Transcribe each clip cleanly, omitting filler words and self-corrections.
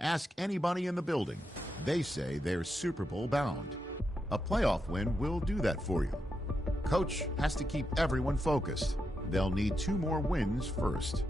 Ask anybody in the building. They say they're Super Bowl bound. A playoff win will do that for you. Coach has to keep everyone focused. They'll need 2 more wins first.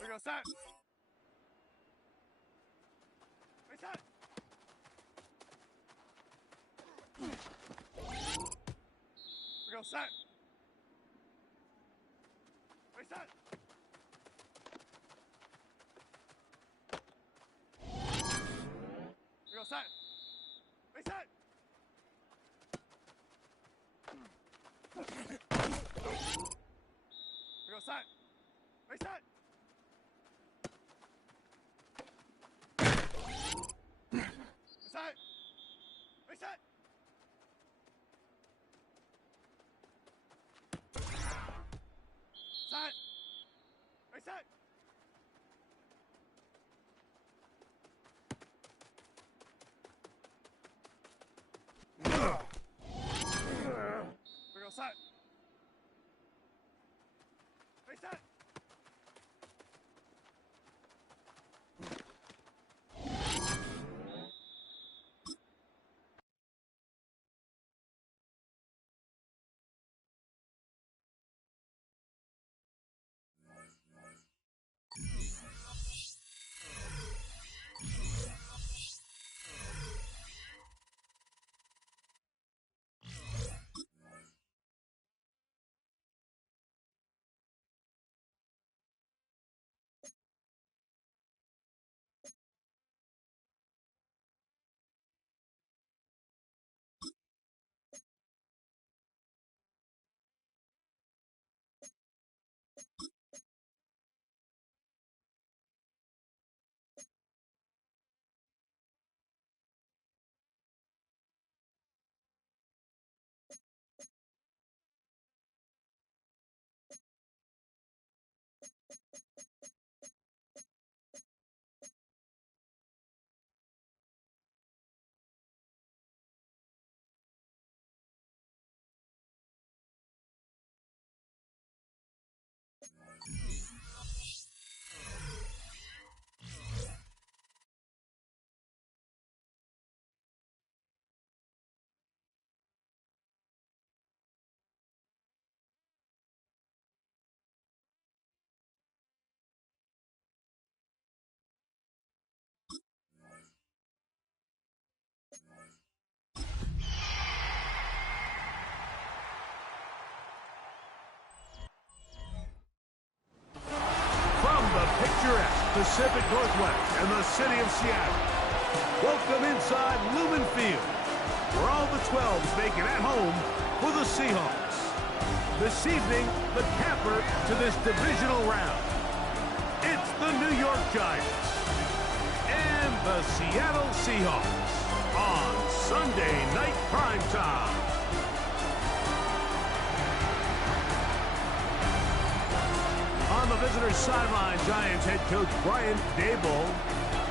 We go set. We set. We go set. We set. We go set. We set. We go set. We set. Reset! Reset! Set! Reset! We go set! Reset! Pacific Northwest and the city of Seattle. Welcome inside Lumen Field, where all the 12s make it at home for the Seahawks. This evening, the capper to this divisional round. It's the New York Giants and the Seattle Seahawks on Sunday Night Primetime. On the visitor's sideline, Giants head coach Brian Daboll.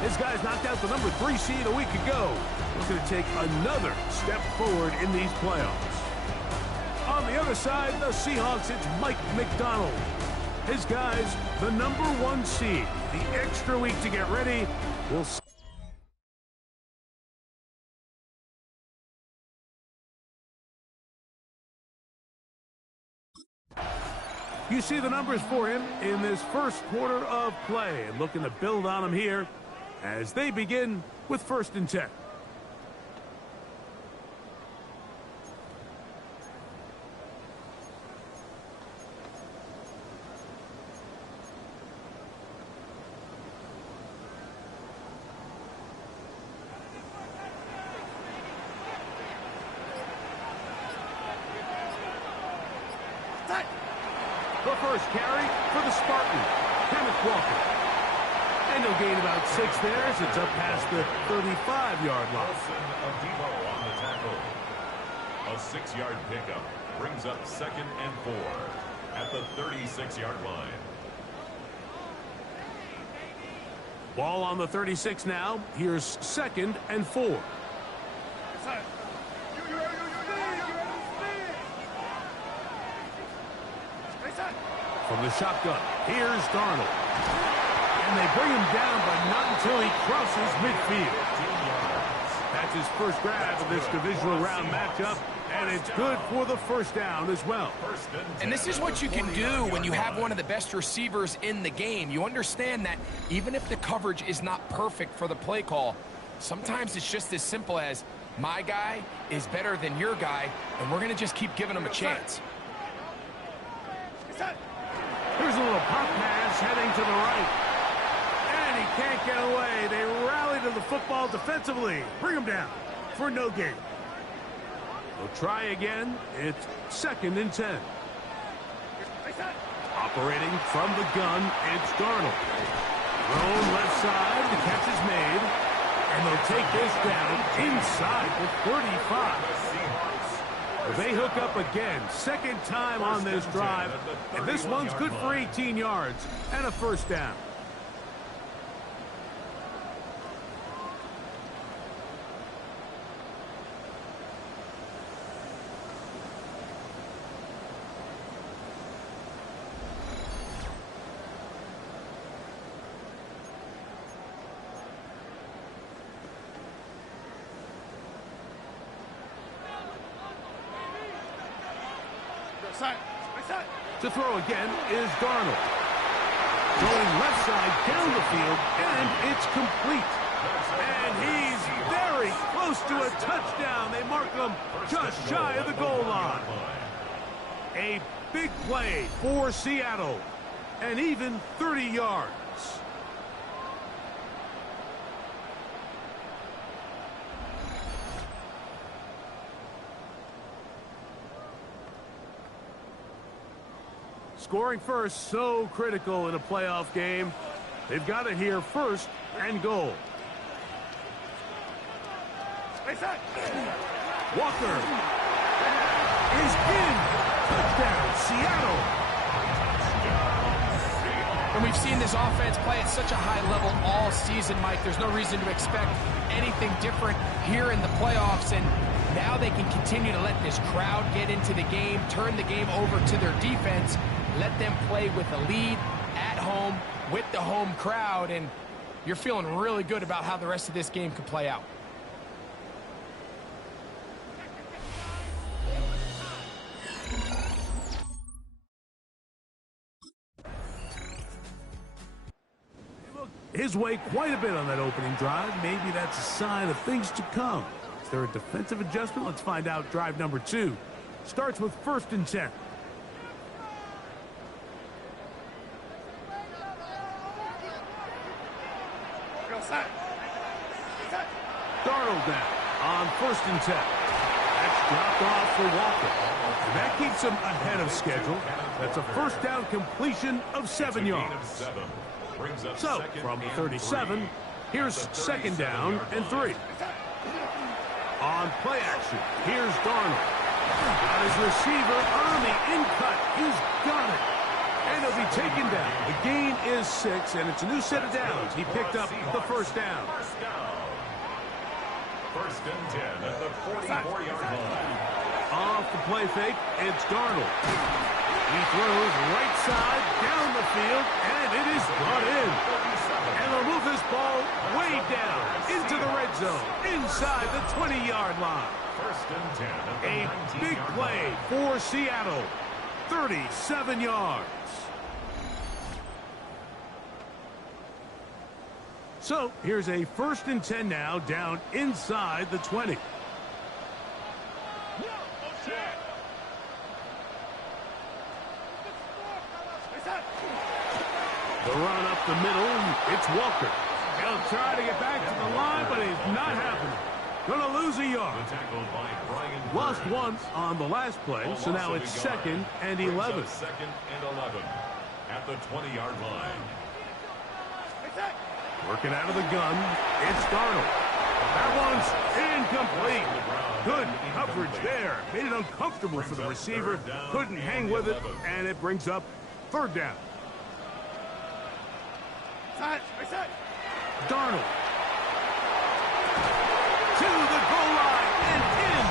His guys knocked out the number 3 seed a week ago. Looking to take another step forward in these playoffs. On the other side, the Seahawks, it's Mike McDonald. His guys, the number 1 seed. The extra week to get ready. We'll see. You see the numbers for him in this first quarter of play, and looking to build on them here as they begin with 1st and 10. The first carry for the Spartans, Kenneth Walker. And he'll gain about 6 there as it's up past the 35-yard line. On the tackle. A 6-yard pickup brings up 2nd and 4 at the 36-yard line. Ball on the 36 now. Here's 2nd and 4. From the shotgun, here's Darnold. And they bring him down, but not until he crosses midfield. That's his first grab of this divisional round matchup, and it's good for the 1st down as well. And this is what you can do when you have one of the best receivers in the game. You understand that even if the coverage is not perfect for the play call, sometimes it's just as simple as my guy is better than your guy, and we're going to just keep giving him a chance. Here's a little pop pass heading to the right. And he can't get away. They rally to the football defensively. Bring him down for no gain. They'll try again. It's 2nd and 10. Operating from the gun, it's Darnold. Thrown left side. The catch is made. And they'll take this down inside the 35. They hook up again, 2nd time on this drive, and this one's good for 18 yards and a 1st down. To throw again is Darnold. Going left side down the field, and it's complete. And he's very close to a touchdown. They mark him just shy of the goal line. A big play for Seattle, and even 30 yards. Scoring first, so critical in a playoff game. They've got it here 1st and goal. Walker is in. Touchdown, Seattle. And we've seen this offense play at such a high level all season, Mike. There's no reason to expect anything different here in the playoffs. And now they can continue to let this crowd get into the game, turn the game over to their defense, let them play with a lead at home with the home crowd, and you're feeling really good about how the rest of this game could play out. His way quite a bit on that opening drive. Maybe that's a sign of things to come. Is there a defensive adjustment? Let's find out. Drive number 2 starts with 1st and 10. Darnold now on 1st and 10. That's dropped off for Walker. And that keeps him ahead of schedule. That's a 1st down completion of 7 yards. Brings up So, second from and 37, 3. here's second down and 3. On play action, here's Darnold. Got his receiver on the in-cut. He's got it. And he'll be taken down. The gain is 6, and it's a new set of downs. He picked up the first down. First and 10 at the 44-yard line. Off the play fake, it's Darnold. He throws right side down the field, and it is brought in. And they'll move this ball way down into the red zone, inside the 20-yard line. First and 10 at the A 19-yard big play line. for Seattle. 37 yards. So here's a first and 10 now, down inside the 20. The run up the middle, it's Walker. He'll try to get back to the line, but it's not happening. Gonna lose a yard. Tackled by Brian Lost Curry. one on the last play, so now it's second and 11. Second and 11 at the 20-yard line. Working out of the gun, it's Darnold. That one's incomplete. Good coverage there. Made it uncomfortable for the receiver. Couldn't hang with it, and it brings up third down. Darnold. To the goal line and in.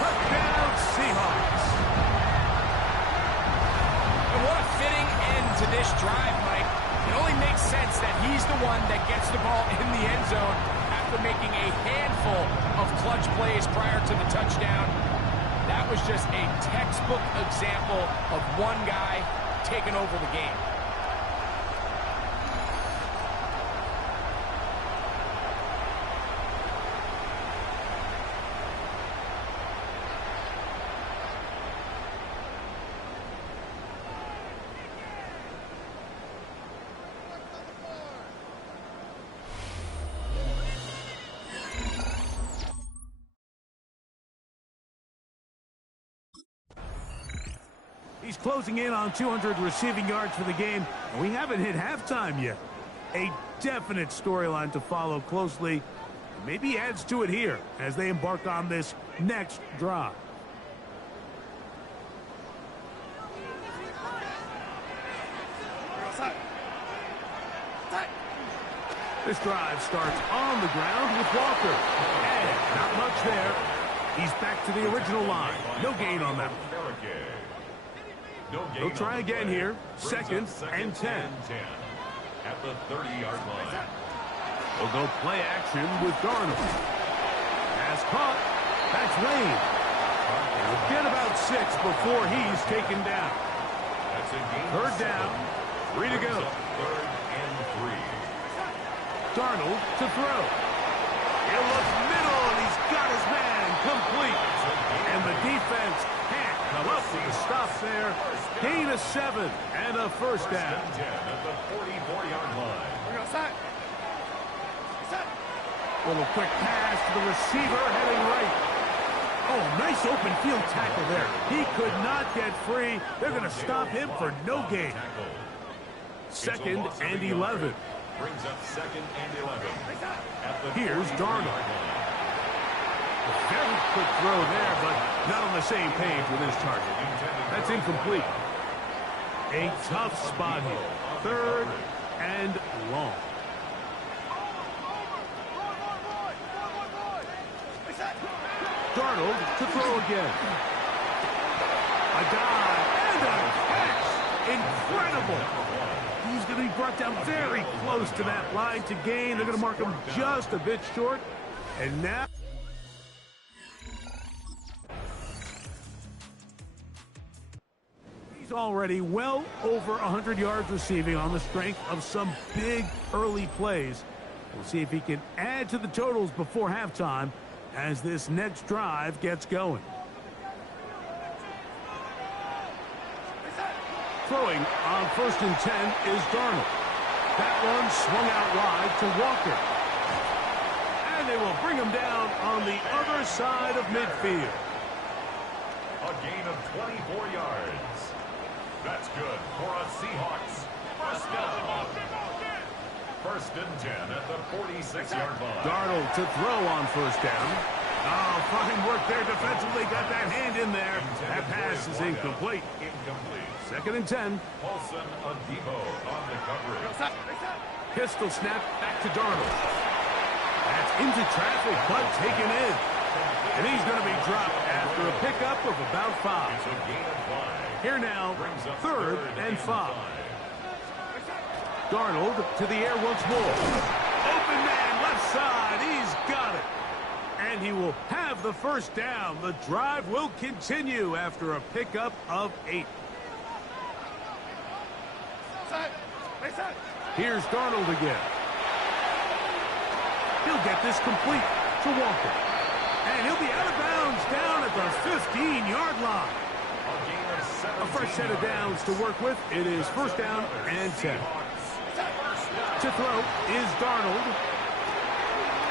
Touchdown Seahawks. And what a fitting end to this drive, Mike. It only makes sense that he's the one that gets the ball in the end zone after making a handful of clutch plays prior to the touchdown. That was just a textbook example of one guy taking over the game. He's closing in on 200 receiving yards for the game, and we haven't hit halftime yet. A definite storyline to follow closely. Maybe adds to it here as they embark on this next drive. This drive starts on the ground with Walker. And not much there. He's back to the original line. No gain on that. He'll try again here. Second and 10. At the 30-yard line. We'll go play action with Darnold. Pass caught. That's Lane. He'll get about 6 before he's taken down. That's a gain. Third down. 3 to go. Third and 3. Darnold to throw. He'll look middle, and he's got his man complete. And the defense can't come up with a stop there. Gain of 7 and a first down. First and 10 at the 44-yard line. Little quick pass to the receiver heading right. Oh, nice open field tackle there. He could not get free. They're going to stop him for no gain. Second and 11. Brings up second and 11. At the Here's Darnold. A very quick throw there, but not on the same page with his target. That's incomplete. A tough spot here. Third and long. Darnold to throw again. A dive and a catch. Incredible. He's going to be brought down very close to that line to gain. They're going to mark him just a bit short. And now... he's already well over 100 yards receiving on the strength of some big early plays. We'll see if he can add to the totals before halftime as this next drive gets going. Throwing on first and 10 is Darnold. That one swung out wide to Walker. And they will bring him down on the other side of midfield. A gain of 24 yards. That's good for a Seahawks first down. First and 10 at the 46-yard line. Darnold to throw on first down. Oh, fine work there defensively. Got that hand in there. That pass is incomplete. Second and 10. Paulson Adebo on the coverage. Pistol snap back to Darnold. That's into traffic, but taken in. And he's going to be dropped after a pickup of about 5. It's a gain of 5. Here now, Brings up third and 5. Darnold to the air once more. Open man, left side. He's got it. And he will have the first down. The drive will continue after a pickup of 8. Here's Darnold again. He'll get this complete to Walker. And he'll be out of bounds down at the 15-yard line. A fresh set of downs to work with. It is first down and 10. To throw is Darnold.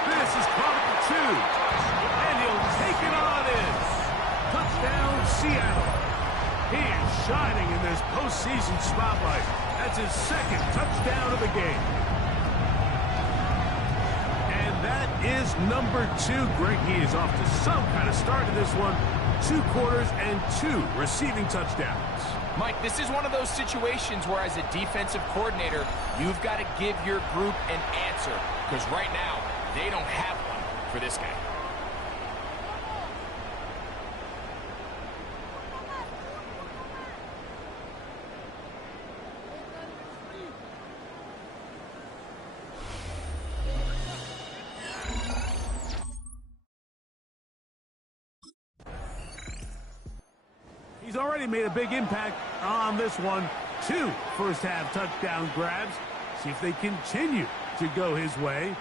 This is caught at the 2. And he'll take it on in. Touchdown, Seattle. He is shining in this postseason spotlight. That's his second touchdown of the game. And that is number 2. Greg, he is off to some kind of start in this one. 2 quarters and 2 receiving touchdowns. Mike, this is one of those situations where as a defensive coordinator, you've got to give your group an answer. Because right now, they don't have one for this guy. He's already made a big impact on this one. 2 first-half touchdown grabs. See if they continue to go his way.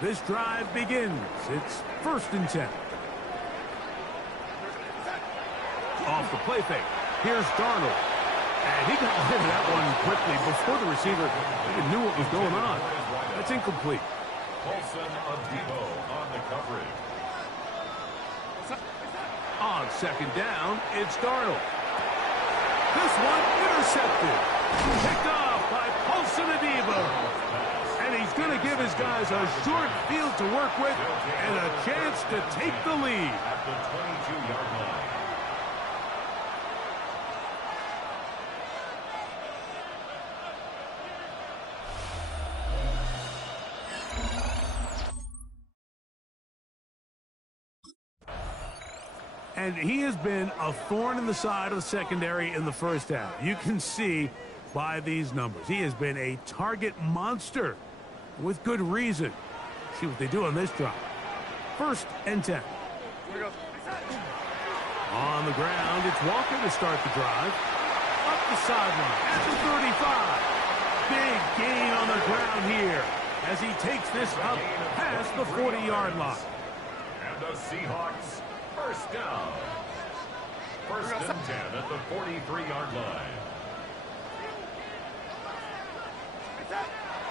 This drive begins. It's first and 10. Off the play fake. Here's Darnold. And he got rid of that one quickly before the receiver even knew what was going on. That's incomplete. Paulson Adebo on the coverage. On second down, it's Darnold. This one intercepted. Picked off by Paulson Adebo. And he's going to give his guys a short field to work with and a chance to take the lead. At the 22-yard line. And he has been a thorn in the side of the secondary in the first half. You can see by these numbers. He has been a target monster with good reason. See what they do on this drive. First and 10. On the ground, it's Walker to start the drive. Up the sideline at the 35. Big gain on the ground here as he takes this up past the 40-yard line. And the Seahawks first down. First and 10 at the 43-yard line.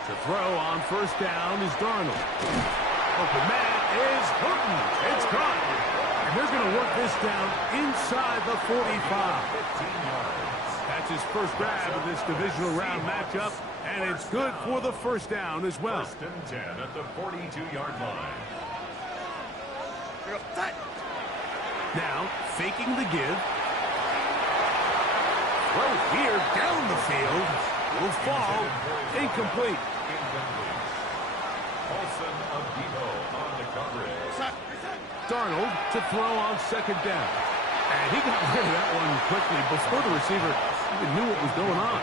To throw on first down is Darnold. Open man is Hooten. It's caught. And they're going to work this down inside the 45. 15 yards. That's his first grab of this divisional round matchup. And it's good for the first down as well. First and 10 at the 42-yard line. Now, faking the give. Throw here down the field. Will fall. Incomplete. Paulson Adebo on the coverage. Darnold to throw on second down. And he got rid of that one quickly before the receiver even knew what was going on.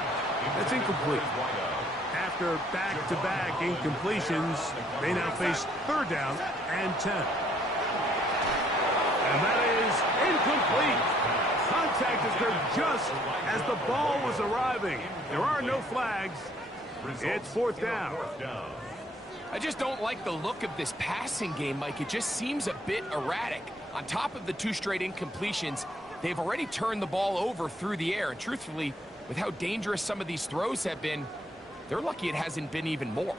That's incomplete. After back-to-back incompletions, they now face third down and 10. And that is incomplete. Contact occurred just as the ball was arriving. There are no flags. It's fourth down. I just don't like the look of this passing game, Mike. It just seems a bit erratic. On top of the 2 straight incompletions, they've already turned the ball over through the air. And truthfully, with how dangerous some of these throws have been, they're lucky it hasn't been even more.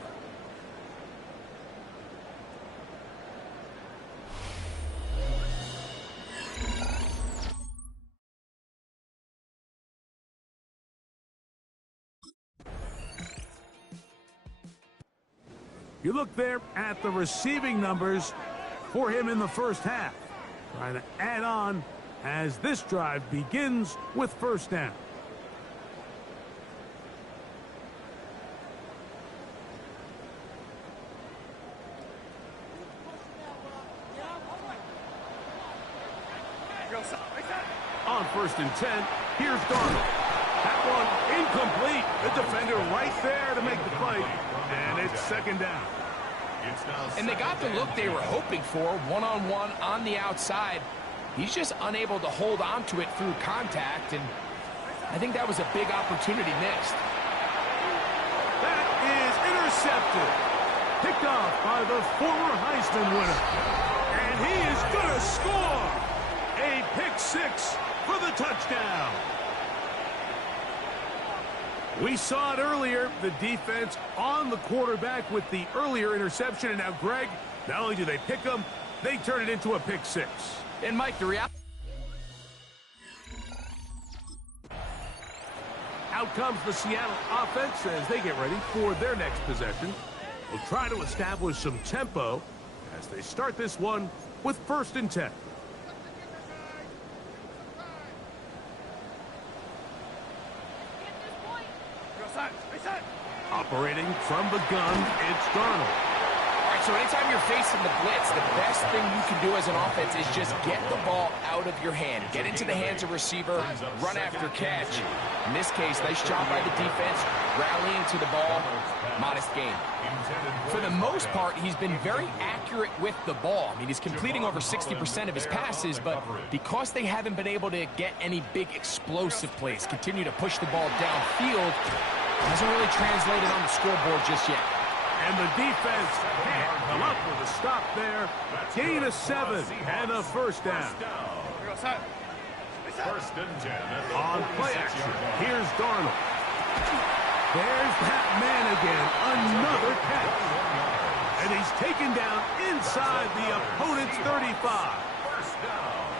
You look there at the receiving numbers for him in the first half. Trying to add on as this drive begins with first down. On 1st and 10, here's Darnold. That one incomplete. The defender right there to make the play. And it's second down. And they got the look they were hoping for, one-on-one on the outside. He's just unable to hold on to it through contact, and I think that was a big opportunity missed. That is intercepted. Picked off by the former Heisman winner. And he is going to score. A pick six for the touchdown. We saw it earlier, the defense on the quarterback with the earlier interception. And now, Greg, not only do they pick him, they turn it into a pick six. And, Mike, the reality... Out comes the Seattle offense as they get ready for their next possession. They'll try to establish some tempo as they start this one with 1st and 10. Operating from the gun, it's Darnold. All right, so anytime you're facing the blitz, the best thing you can do as an offense is just get the ball out of your hand. Get into the hands of receiver, run after catch. In this case, nice job by the defense, rallying to the ball, modest gain. For the most part, he's been very accurate with the ball. I mean, he's completing over 60% of his passes, but because they haven't been able to get any big explosive plays, continue to push the ball downfield, hasn't really translated on the scoreboard just yet. And the defense can't come up with a stop there. Gain of 7 and a first down. 1st and 10. On play action, here's Darnold. There's that man again, another catch. And he's taken down inside the opponent's 35. First down.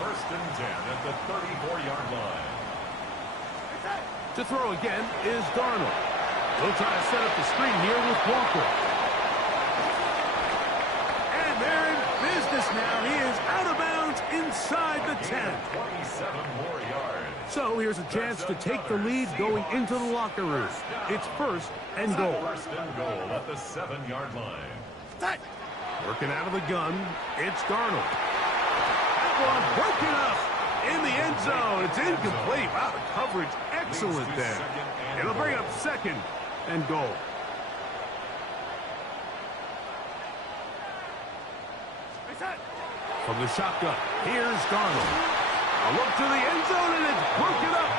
1st and 10 at the 34-yard line. To throw again is Darnold. He'll try to set up the screen here with Walker. And they're in business now. He is out of bounds inside the 10. 27 more yards. So here's a chance to take the lead going into the locker room. It's 1st and goal. 1st and goal at the 7-yard line. Working out of the gun, it's Darnold. That one broken up in the end zone. It's incomplete. Wow, the coverage excellent there. It'll bring up 2nd and goal. From the shotgun, here's Darnold. A look to the end zone, and it's broken up.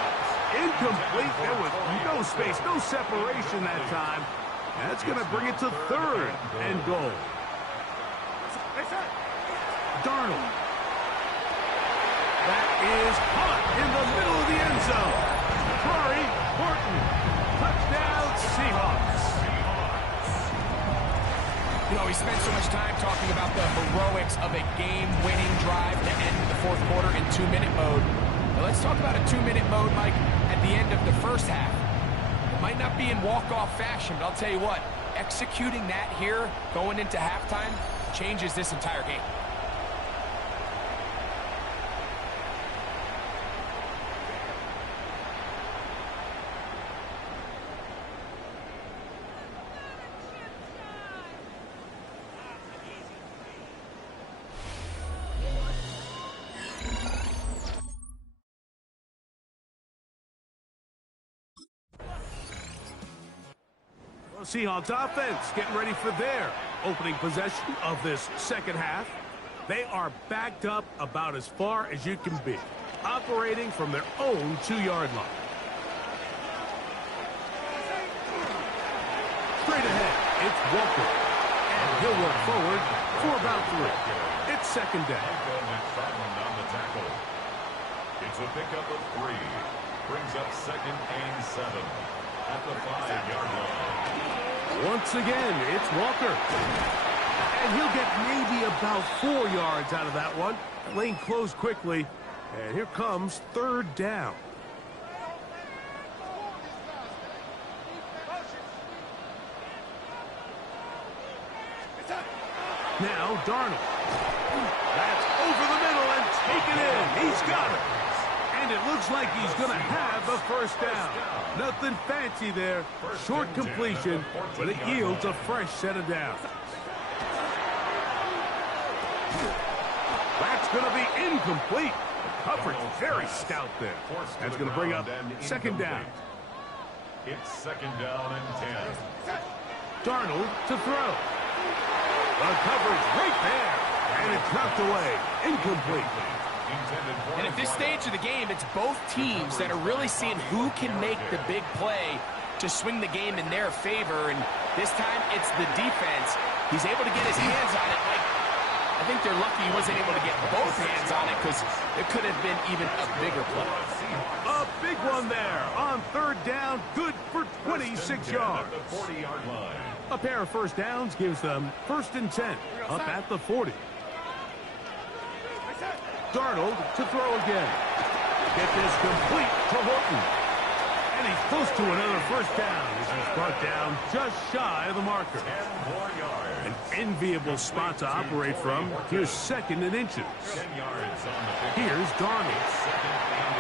Incomplete. There was no space, no separation that time. That's going to bring it to 3rd and goal. Darnold. That is caught in the middle of the end zone. Curry, Horton. Touchdown, Seahawks. You know, we spent so much time talking about the heroics of a game-winning drive to end the 4th quarter in 2-minute mode. Now let's talk about a 2-minute mode, Mike, at the end of the first half. It might not be in walk-off fashion, but I'll tell you what, executing that here going into halftime changes this entire game. Seahawks offense getting ready for their opening possession of this second half. They are backed up about as far as you can be, operating from their own 2-yard line. Straight ahead, it's Walker. And he'll work forward for about 3. It's 2nd down. On the tackle. It's a pickup of 3. Brings up 2nd and 7 at the 5-yard line. Once again, it's Walker. And he'll get maybe about 4 yards out of that one. Lane closed quickly. And here comes 3rd down. Now Darnold. That's over the middle and taken in. He's got it. And it looks like he's going to have the first down. Nothing fancy there. Short completion, but it yields a fresh set of downs. That's going to be incomplete. The coverage very stout there. That's going to bring up second down. It's second down and 10. Darnold to throw. The coverage right there. And it's knocked away. Incomplete. And at this stage of the game, it's both teams that are really seeing who can make the big play to swing the game in their favor. And this time, it's the defense. He's able to get his hands on it. I think they're lucky he wasn't able to get both hands on it because it could have been even a bigger play. A big one there on third down. Good for 26 yards. A pair of first downs gives them first and 10 up at the 40. Darnold to throw again. Get this complete to Horton. And he's close to another first down as he's brought down just shy of the marker. An enviable spot to operate from. Here's second and inches. Here's Darnold,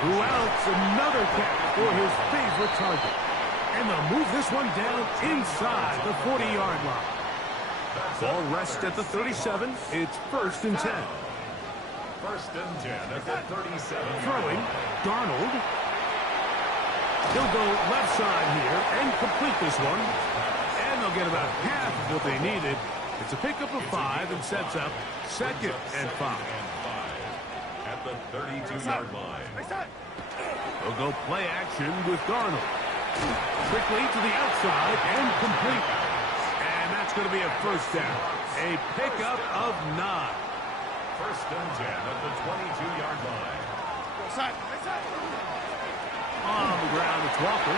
who outs another catch for his favorite target. And they'll move this one down inside the 40-yard line. Ball rests at the 37. It's first and 10. First and 10 at the 37. Throwing, Darnold. He'll go left side here and complete this one. And they'll get about half of what they needed. It's a pickup of 5 and sets up second and 5. At the 32-yard line. They'll go play action with Darnold. Quickly to the outside and complete. And that's going to be a first down. A pickup of 9. First and 10 at the 22-yard line. On the ground, it's Walker.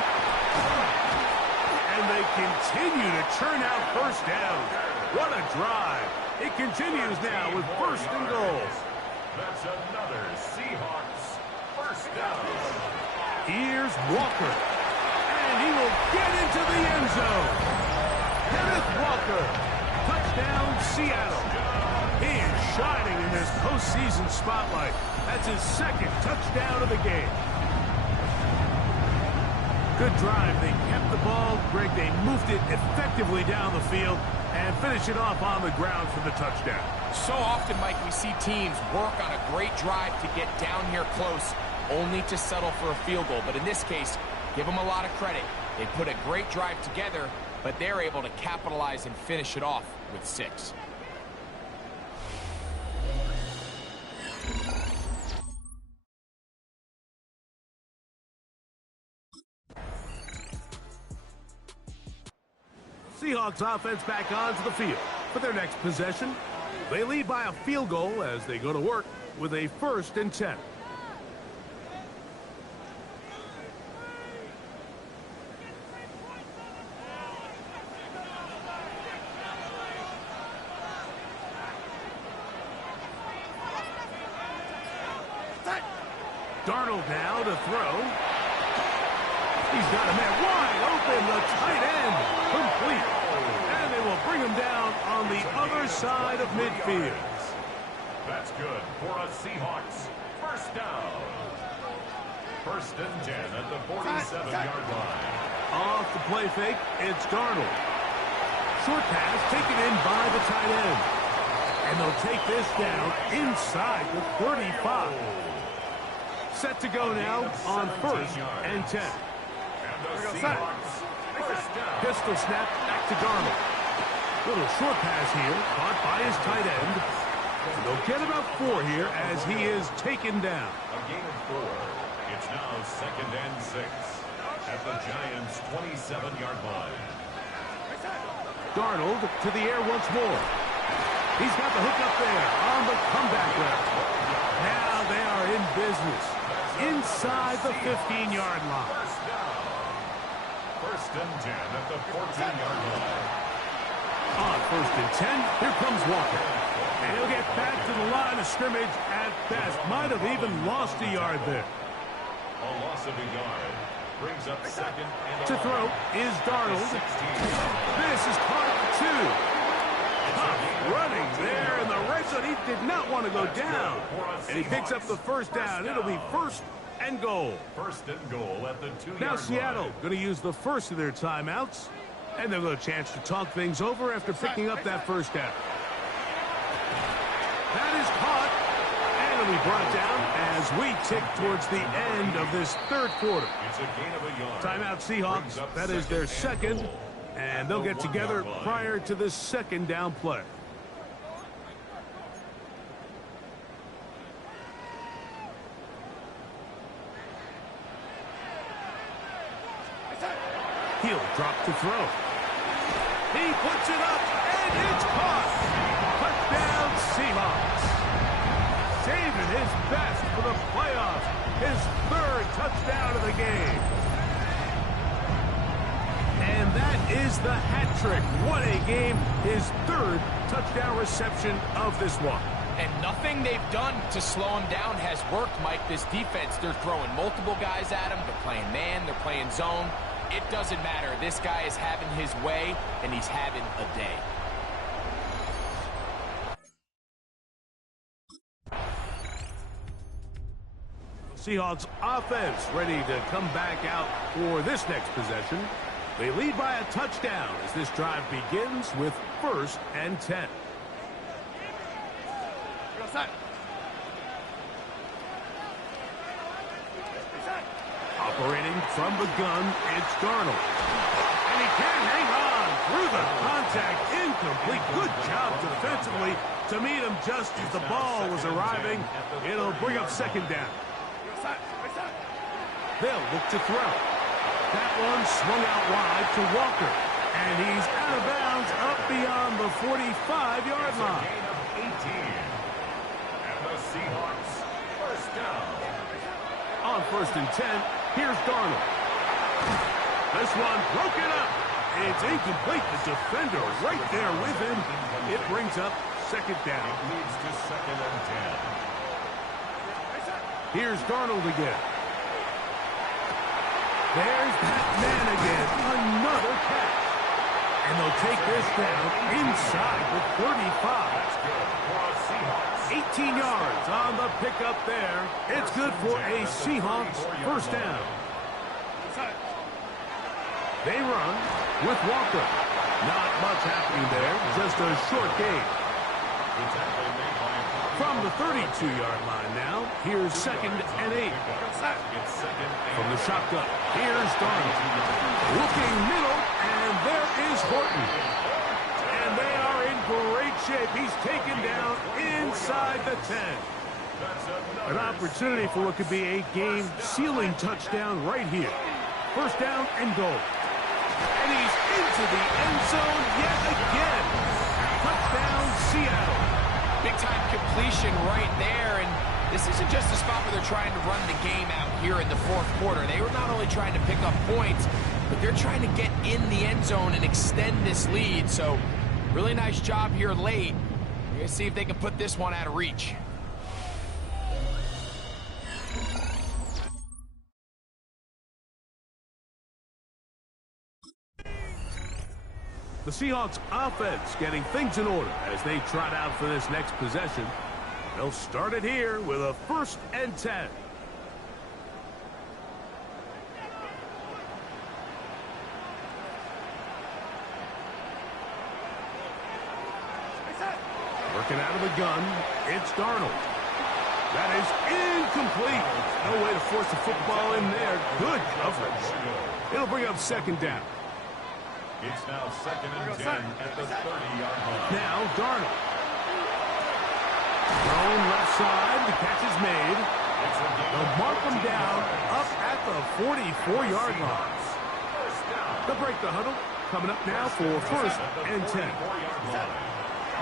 And they continue to churn out first down. What a drive. It continues now with first and goal. That's another Seahawks first down. Here's Walker. And he will get into the end zone. Kenneth Walker. Touchdown, Seattle. He is shining in this postseason spotlight. That's his second touchdown of the game. Good drive. They kept the ball. Greg, they moved it effectively down the field and finish it off on the ground for the touchdown. So often, Mike, we see teams work on a great drive to get down here close, only to settle for a field goal. But in this case, give them a lot of credit. They put a great drive together, but they're able to capitalize and finish it off with 6. Seahawks offense back onto the field for their next possession. They lead by a field goal as they go to work with a first and 10. Darnold now to throw. He's got a man wide open, the tight end, complete. And they will bring him down on the other side of midfield. That's good for a Seahawks first down. First and 10 at the 47-yard line. Off the play fake, it's Darnold. Short pass taken in by the tight end. And they'll take this down inside the 35. Set to go now on first and 10. Pistol snap back to Darnold. Little short pass here, caught by his tight end. And they'll get about 4 here as he is taken down. A gain of 4. It's now second and 6 at the Giants' 27-yard line. Darnold to the air once more. He's got the hook up there on the comeback route. Now they are in business inside the 15-yard line. First and 10 at the 14-yard line. On first and 10, here comes Walker. And he'll get back to the line of scrimmage at best. Might have even lost a yard there. A loss of a yard brings up second and to throw is Darnold. This is caught at 2. Tough running there in the red zone. He did not want to go down. And he picks up the first down. It'll be first and goal. First and goal at the 2-yard line. Now Seattle going to use the first of their timeouts. And they'll get a chance to talk things over after picking up that first down. That is caught. And it'll be brought down as we tick towards the end of this third quarter. It's a gain of a yard. Timeout Seahawks. That is their second. And they'll get together prior to this second down play. He'll drop to throw. He puts it up, and it's caught. Touchdown, Seahawks. Saving his best for the playoffs. His third touchdown of the game. And that is the hat trick. What a game. His third touchdown reception of this one. And nothing they've done to slow him down has worked, Mike. This defense, they're throwing multiple guys at him. They're playing man, they're playing zone. It doesn't matter. This guy is having his way, and he's having a day. Seahawks offense ready to come back out for this next possession. They lead by a touchdown as this drive begins with 1st and 10. Go set. Operating from the gun, it's Darnold. And he can hang on through the contact. Incomplete. Good job defensively to meet him just as the ball was arriving. It'll bring up second down. Go set. They'll look to throw. That one swung out wide to Walker. And he's out of bounds up beyond the 45-yard line. Gain of 18. And the Seahawks first down. On 1st and 10, here's Darnold. This one broken up. It's incomplete. The defender right there with him. It brings up second down. It leads to 2nd and 10. Here's Darnold again. There's that man again. Another catch. And they'll take this down inside the 35. 18 yards on the pickup there. It's good for a Seahawks first down. They run with Walker. Not much happening there. Just a short gain. From the 32-yard line now, here's 2nd and 8. From the shotgun, here's Darnold. Looking middle, and there is Horton. And they are in great shape. He's taken down inside the 10. An opportunity for what could be a game-sealing touchdown right here. First down and goal. And he's into the end zone yet again. Touchdown, Seattle. Big-time completion right there, and this isn't just a spot where they're trying to run the game out here in the fourth quarter. They were not only trying to pick up points, but they're trying to get in the end zone and extend this lead. So, really nice job here late. We're going to see if they can put this one out of reach. The Seahawks offense getting things in order as they trot out for this next possession. They'll start it here with a 1st and 10. Working out of the gun, it's Darnold. That is incomplete. No way to force the football in there. Good coverage. It'll bring up second down. It's now 2nd and 10 at the 30-yard line. Now Darnold. Thrown left side. The catch is made. They'll mark him down up at the 44-yard line. They'll break the huddle. Coming up now for 1st and 10.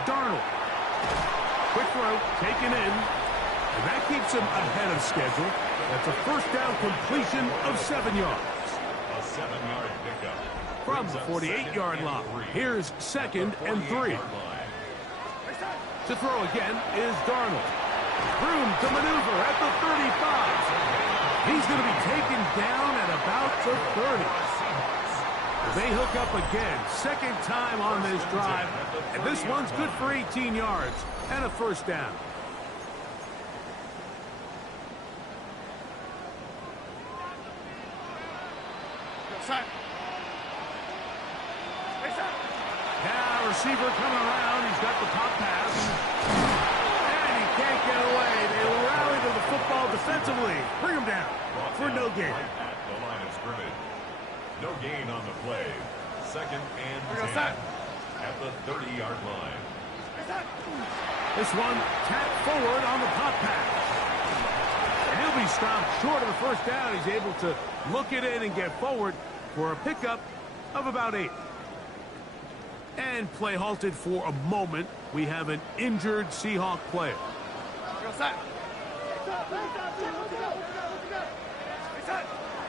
Darnold. Quick throw, taken in. And that keeps him ahead of schedule. That's a first down completion of 7 yards. A 7-yard pickup. From the 48-yard line, here's 2nd and 3. To throw again is Darnold. Room to maneuver at the 35. He's going to be taken down at about the 30. They hook up again. Second time on this drive. And this one's good for 18 yards and a first down. Now receiver coming around. He's got the pop pass. And he can't get away. They rally to the football defensively. Bring him down for no gain. At the line of scrimmage. No gain on the play. Second and 10 at the 30-yard line. This one tapped forward on the pop pass. And he'll be stopped short of the first down. He's able to look it in and get forward for a pickup of about 8. And play halted for a moment. We have an injured Seahawk player.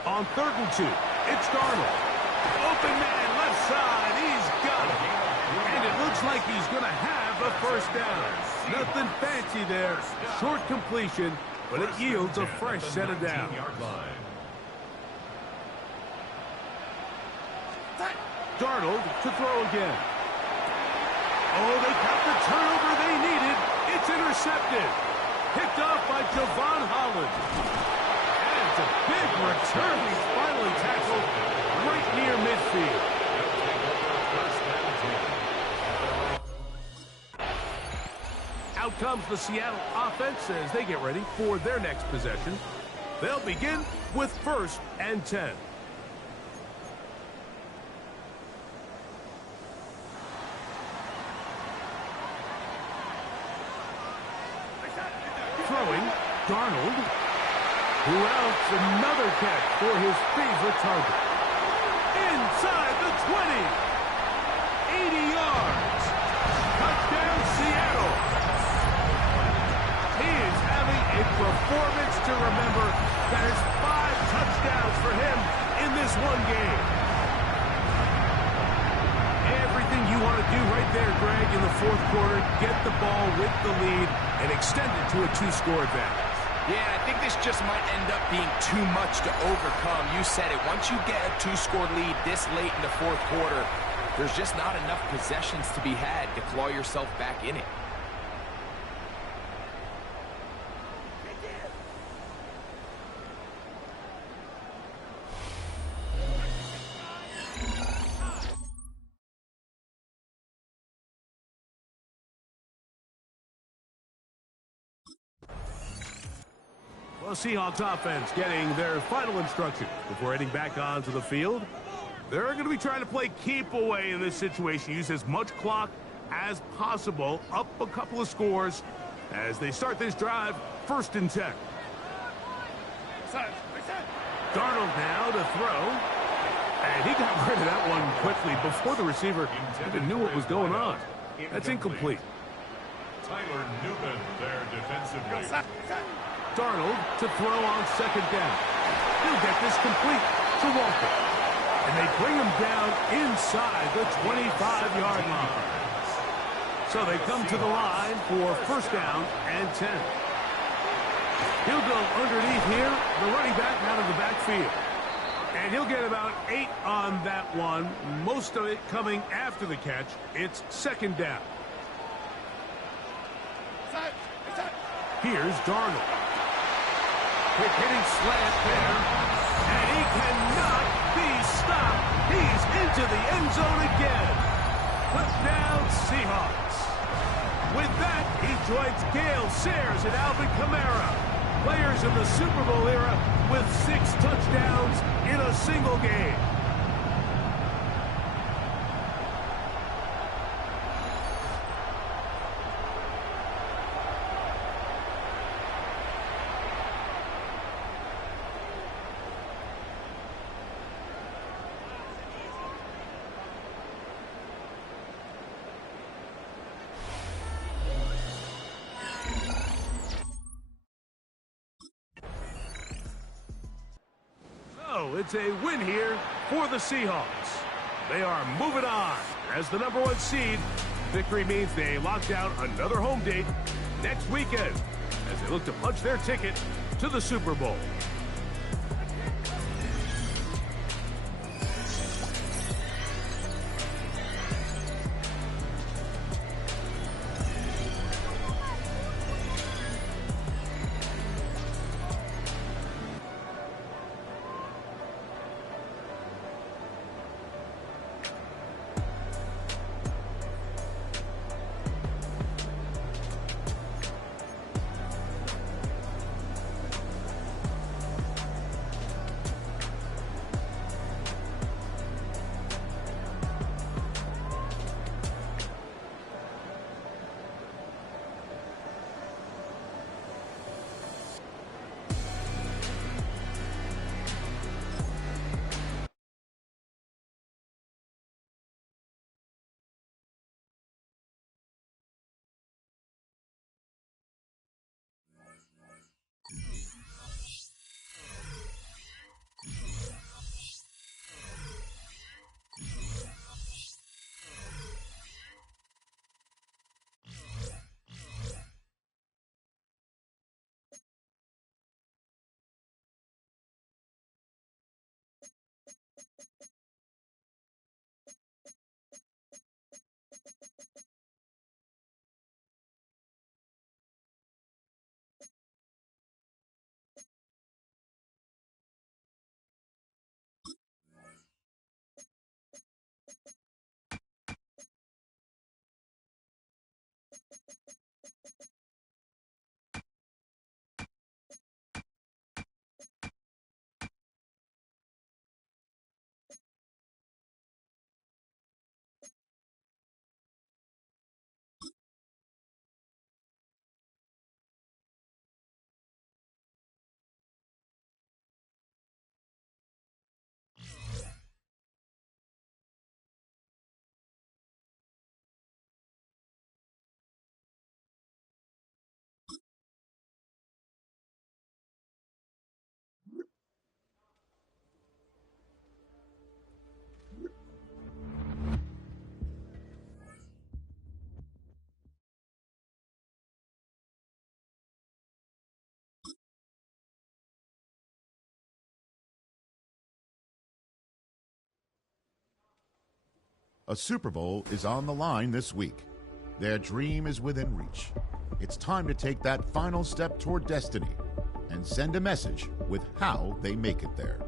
On 3rd and 2, it's Darnold. Open man, left side, he's got it. And it looks like he's going to have a first down. Nothing fancy there. Short completion, but it yields a fresh set of downs. Darnold to throw again. Oh, they got the turnover they needed. It's intercepted. Picked off by Javon Holland. And it's a big return. He's finally tackled right near midfield. Out comes the Seattle offense as they get ready for their next possession. They'll begin with 1st and 10. Throwing, Darnold, who outs another catch for his favorite target. Inside the 20. 80 yards. Touchdown, Seattle. He is having a performance to remember. That is 5 touchdowns for him in this one game. Everything you want to do right there, Greg, in the 4th quarter, get the ball with the lead and extend it to a 2-score advantage. Yeah, I think this just might end up being too much to overcome. You said it. Once you get a 2-score lead this late in the 4th quarter, there's just not enough possessions to be had to claw yourself back in it. Well, Seahawks offense getting their final instruction before heading back onto the field. They're going to be trying to play keep away in this situation. Use as much clock as possible. Up a couple of scores as they start this drive. 1st and 10. Darnold now to throw. And he got rid of that one quickly before the receiver even knew what was going on. That's incomplete. Tyler Newman there defensively. Darnold to throw on 2nd down. He'll get this complete to Walker. And they bring him down inside the 25-yard line. So they come to the line for 1st down and 10. He'll go underneath here, the running back out of the backfield. And he'll get about 8 on that one, most of it coming after the catch. It's 2nd down. Here's Darnold. Quick hitting slant there. And he cannot be stopped. He's into the end zone again. Touchdown, Seahawks. With that, he joins Gale Sayers and Alvin Kamara, players in the Super Bowl era with 6 touchdowns in a single game. It's a win here for the Seahawks. They are moving on as the #1 seed. Victory means they lock down another home date next weekend as they look to punch their ticket to the Super Bowl. A Super Bowl is on the line this week. Their dream is within reach. It's time to take that final step toward destiny and send a message with how they make it there.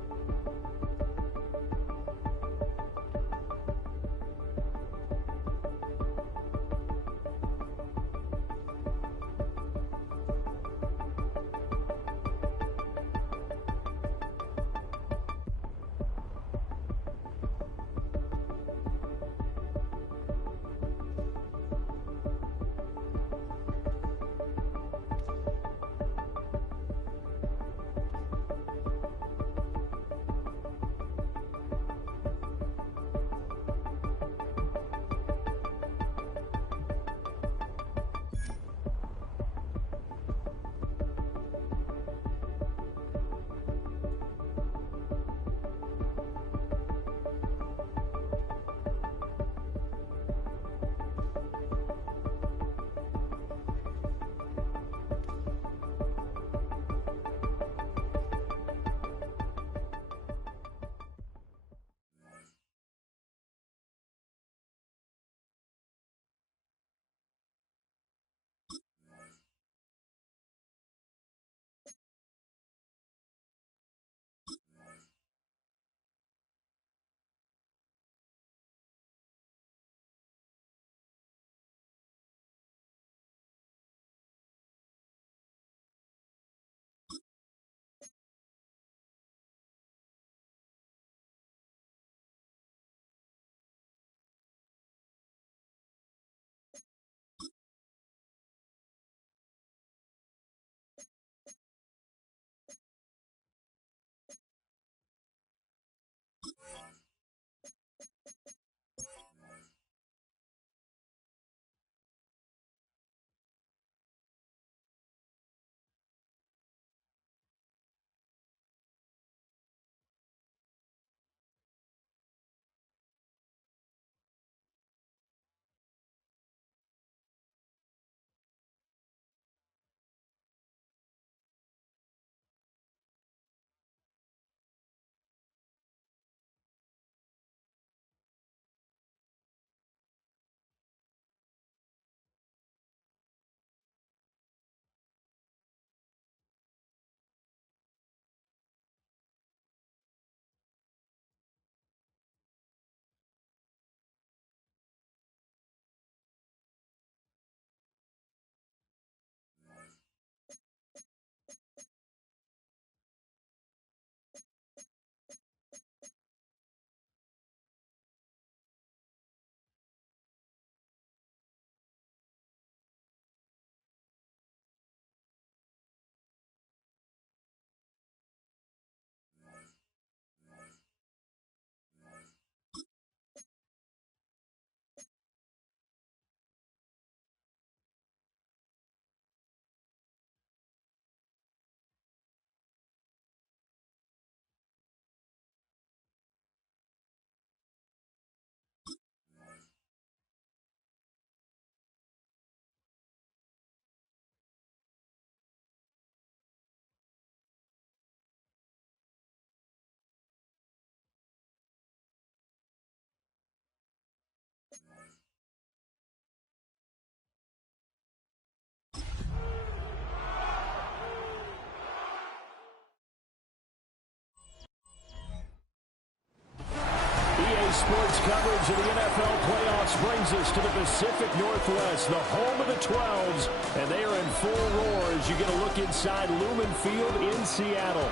Sports coverage of the NFL playoffs brings us to the Pacific Northwest, the home of the 12s, and they are in full roar as you get a look inside Lumen Field in Seattle.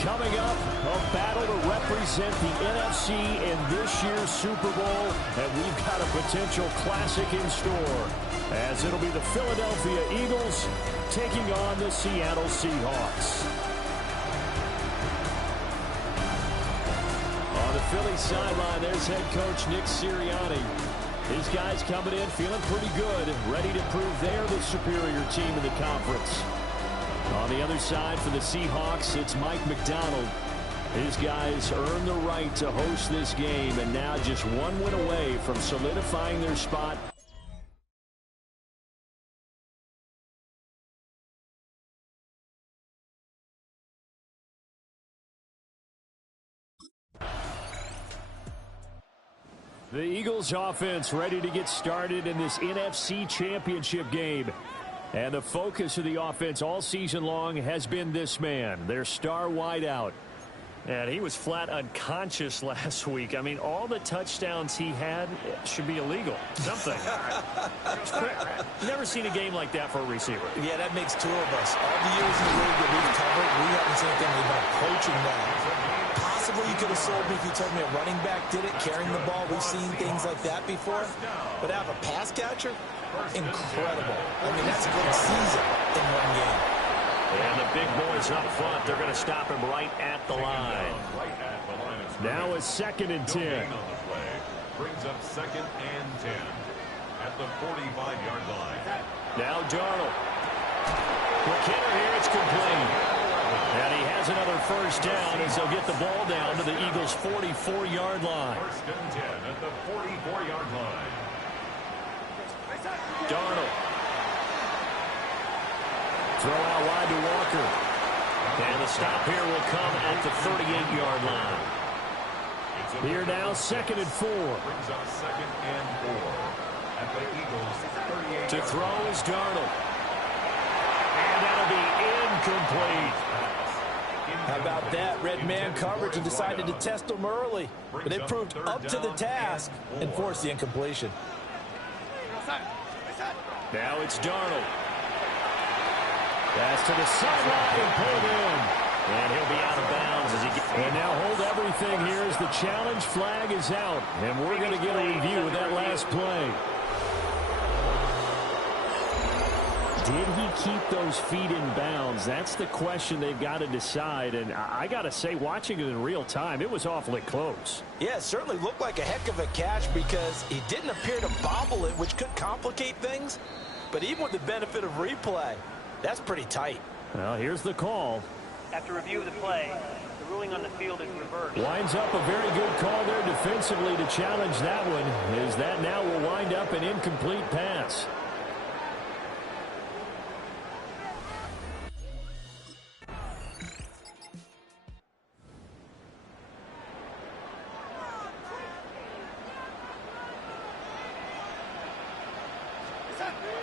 Coming up, a battle to represent the NFC in this year's Super Bowl, and we've got a potential classic in store, as it'll be the Philadelphia Eagles taking on the Seattle Seahawks. Philly sideline, there's head coach Nick Sirianni. His guys coming in feeling pretty good, ready to prove they're the superior team in the conference. On the other side for the Seahawks, it's Mike McDonald. His guys earned the right to host this game, and now just one win away from solidifying their spot. The Eagles offense ready to get started in this NFC Championship game. And the focus of the offense all season long has been this man, their star wideout. And he was flat unconscious last week. I mean, all the touchdowns he had should be illegal. Something. Never seen a game like that for a receiver. Yeah, that makes two of us. All the years in the league that we've covered, we haven't seen anything even approaching that. Possibly you could have sold me if you told me a running back did it, carrying the ball. We've seen things like that before. But have a pass catcher? Incredible. I mean, that's a good season in one game. And the big boys up front, they're going to stop him right at the line. Now it's 2nd and 10. Brings up 2nd and 10 at the 45-yard line. Now Darnold. McKinnon here, it's complete. And he has another first down as they'll get the ball down to the Eagles' 44-yard line. 1st and 10 at the 44-yard line. Darnold. Throw out wide to Walker. And the stop here will come at the 38-yard line. Here now, 2nd and 4. Brings up 2nd and 4 at the Eagles' 38. To throw is Darnold. And that'll be incomplete. How about that? Red man coverage and decided to test them early. But they proved up to the task and forced the incompletion. Now it's Darnold. Pass to the sideline and pulled in. And he'll be out of bounds as he gets. And now hold everything here as the challenge flag is out. And we're going to get a review of that last play. Did he keep those feet in bounds? That's the question they've got to decide. And I got to say, watching it in real time, it was awfully close. Yeah, it certainly looked like a heck of a catch because he didn't appear to bobble it, which could complicate things. But even with the benefit of replay, that's pretty tight. Well, here's the call. After review of the play, the ruling on the field is reversed. Winds up a very good call there defensively to challenge that one, as that now will wind up an incomplete pass.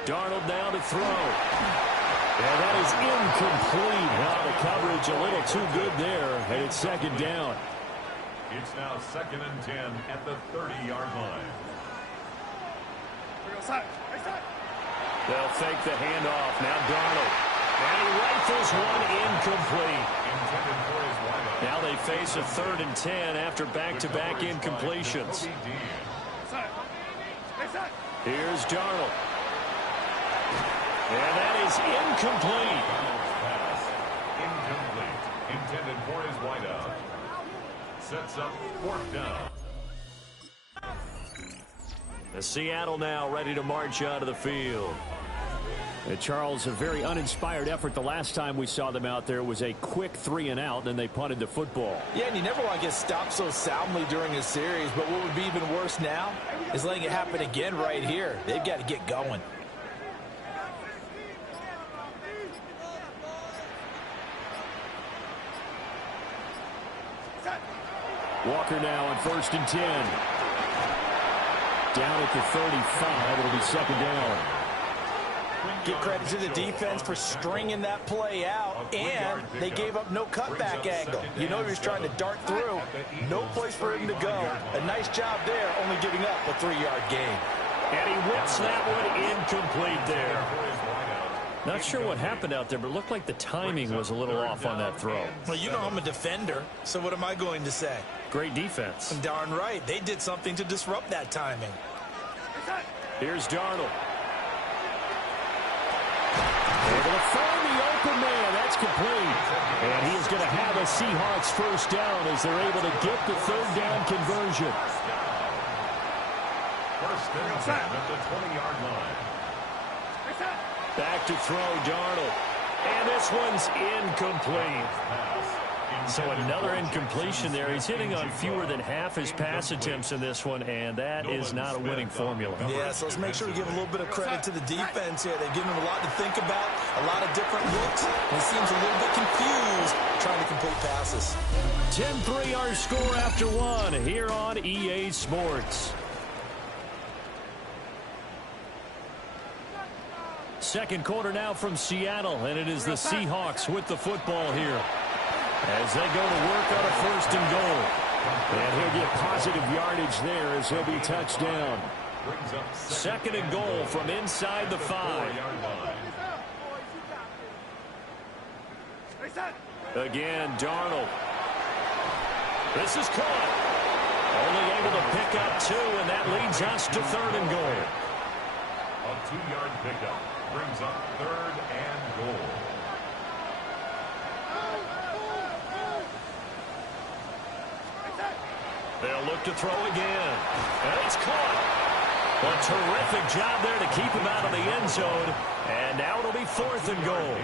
Darnold now to throw. And that is incomplete. Now the coverage a little too good there, and it's 2nd down. It's now 2nd and 10 at the 30-yard line. They'll fake the handoff. Now Darnold. And he rifles one incomplete. Now they face a 3rd and 10 after back-to-back incompletions. Here's Darnold. And that is incomplete. Pass. Incomplete. Intended for his wideout. Sets up 4th down. The Seattle now ready to march out of the field. And Charles, a very uninspired effort the last time we saw them out there was a quick 3-and-out, then they punted the football. Yeah, and you never want to get stopped so soundly during a series, but what would be even worse now is letting it happen again right here. They've got to get going. Walker now on 1st and 10. Down at the 35. It'll be 2nd down. Give credit to the defense for stringing that play out, and they gave up no cutback angle. You know he was trying to dart through. No place for him to go. A nice job there, only giving up a 3-yard gain. And he whips that one incomplete there. Not sure what happened out there, but it looked like the timing was a little off on that throw. Well, you know I'm a defender, so what am I going to say? Great defense. Darn right. They did something to disrupt that timing. Here's Darnold. Able to find the open man. That's complete. And he is going to have a Seahawks first down as they're able to get the 3rd down conversion. 1st and 10 at the 20-yard line. Back to throw, Darnold. And this one's incomplete. So another incompletion there. He's hitting on fewer than half his pass attempts in this one, and that is not a winning formula. Yeah, so let's make sure we give a little bit of credit to the defense here. They've given him a lot to think about, a lot of different looks, and he seems a little bit confused trying to complete passes. 10-3 our score after one here on EA Sports. second quarter now from Seattle, and it is the Seahawks with the football here as they go to work on a 1st and goal. And he'll get positive yardage there as he'll be touched down. 2nd and goal from inside the 5. Again, Darnold. This is caught. Only able to pick up 2, and that leads us to 3rd and goal. A 2-yard pickup brings up 3rd and goal. They'll look to throw again. And it's caught. A terrific job there to keep him out of the end zone. And now it'll be 4th and goal.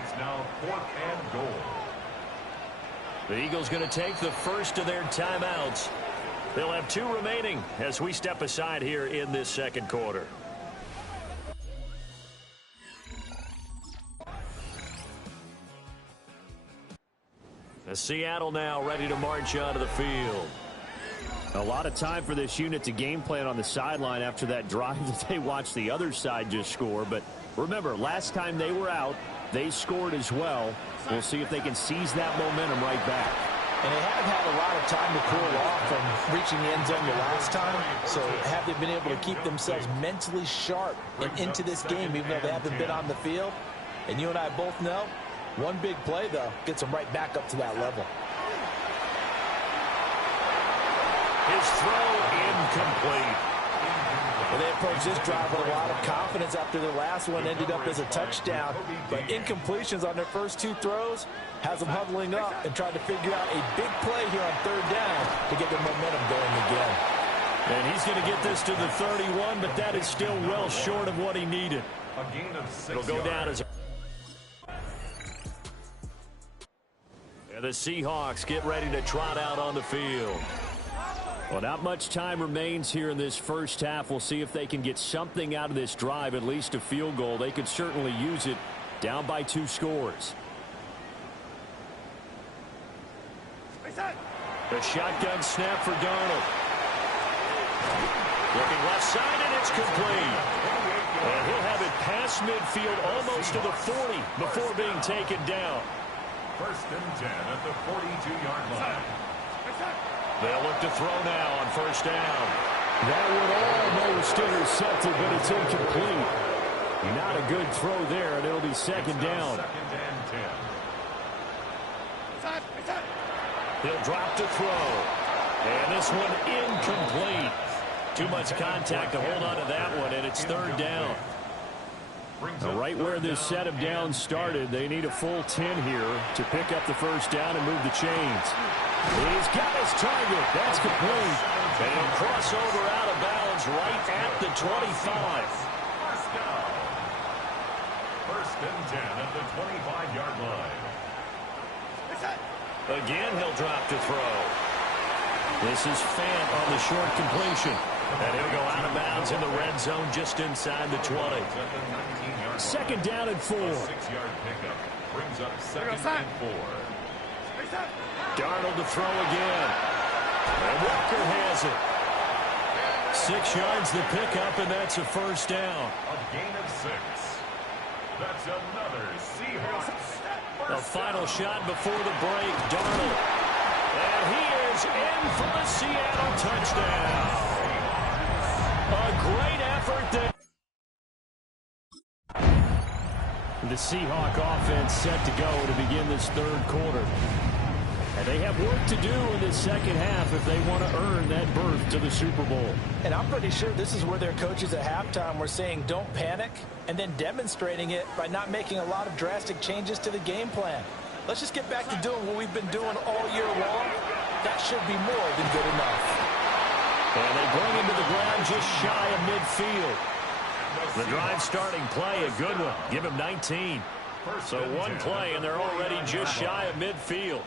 It's now 4th and goal. The Eagles going to take the first of their timeouts. They'll have 2 remaining as we step aside here in this second quarter. Seattle now ready to march onto the field. A lot of time for this unit to game plan on the sideline after that drive that they watched the other side just score. But remember, last time they were out, they scored as well. We'll see if they can seize that momentum right back. And they haven't had a lot of time to cool off from reaching the end zone the last time. So have they been able to keep themselves mentally sharp and into this game, even though they haven't been on the field? And you and I both know, one big play, though, gets them right back up to that level. His throw incomplete. Well, they approached this drive with a lot of confidence after their last one ended up as a touchdown. But incompletions on their first 2 throws has them huddling up and trying to figure out a big play here on 3rd down to get their momentum going again. And he's going to get this to the 31, but that is still well short of what he needed. A gain of 6 It'll go yards. down as and the Seahawks get ready to trot out on the field. Well, not much time remains here in this first half. We'll see if they can get something out of this drive, at least a field goal. They could certainly use it down by 2 scores. The shotgun snap for Darnold. Looking left side, and it's complete. And he'll have it past midfield almost to the 40 before being taken down. 1st and 10 at the 42-yard line. They'll look to throw now on 1st down. That would almost intercepted, but it's incomplete. Not a good throw there, and it'll be 2nd down. 2nd and 10. He'll drop to throw. And this one incomplete. Too much contact to hold on to that one, and it's 3rd down. Right where this set of downs started, they need a full 10 here to pick up the 1st down and move the chains. He's got his target. That's complete. And he'll cross over out of bounds right at the 25. 1st down. 1st and 10 at the 25-yard line. Again, he'll drop to throw. This is Fant on the short completion. And he'll go out of bounds in the red zone just inside the 20. 2nd down and 4. 6-yard pickup brings up 2nd and 4. Darnold to throw again. And Walker has it. 6 yards the pickup, and that's a 1st down. A gain of 6. That's another Seahawks. A final shot before the break. Darnold. And he is in for the Seattle touchdown. A great effort there. The Seahawk offense set to go to begin this 3rd quarter. And they have work to do in this second half if they want to earn that berth to the Super Bowl. And I'm pretty sure this is where their coaches at halftime were saying don't panic, and then demonstrating it by not making a lot of drastic changes to the game plan. Let's just get back to doing what we've been doing all year long. That should be more than good enough. And they bring him to the ground just shy of midfield. The drive starting play, a good one. Give him 19. So one play, and they're already just shy of midfield.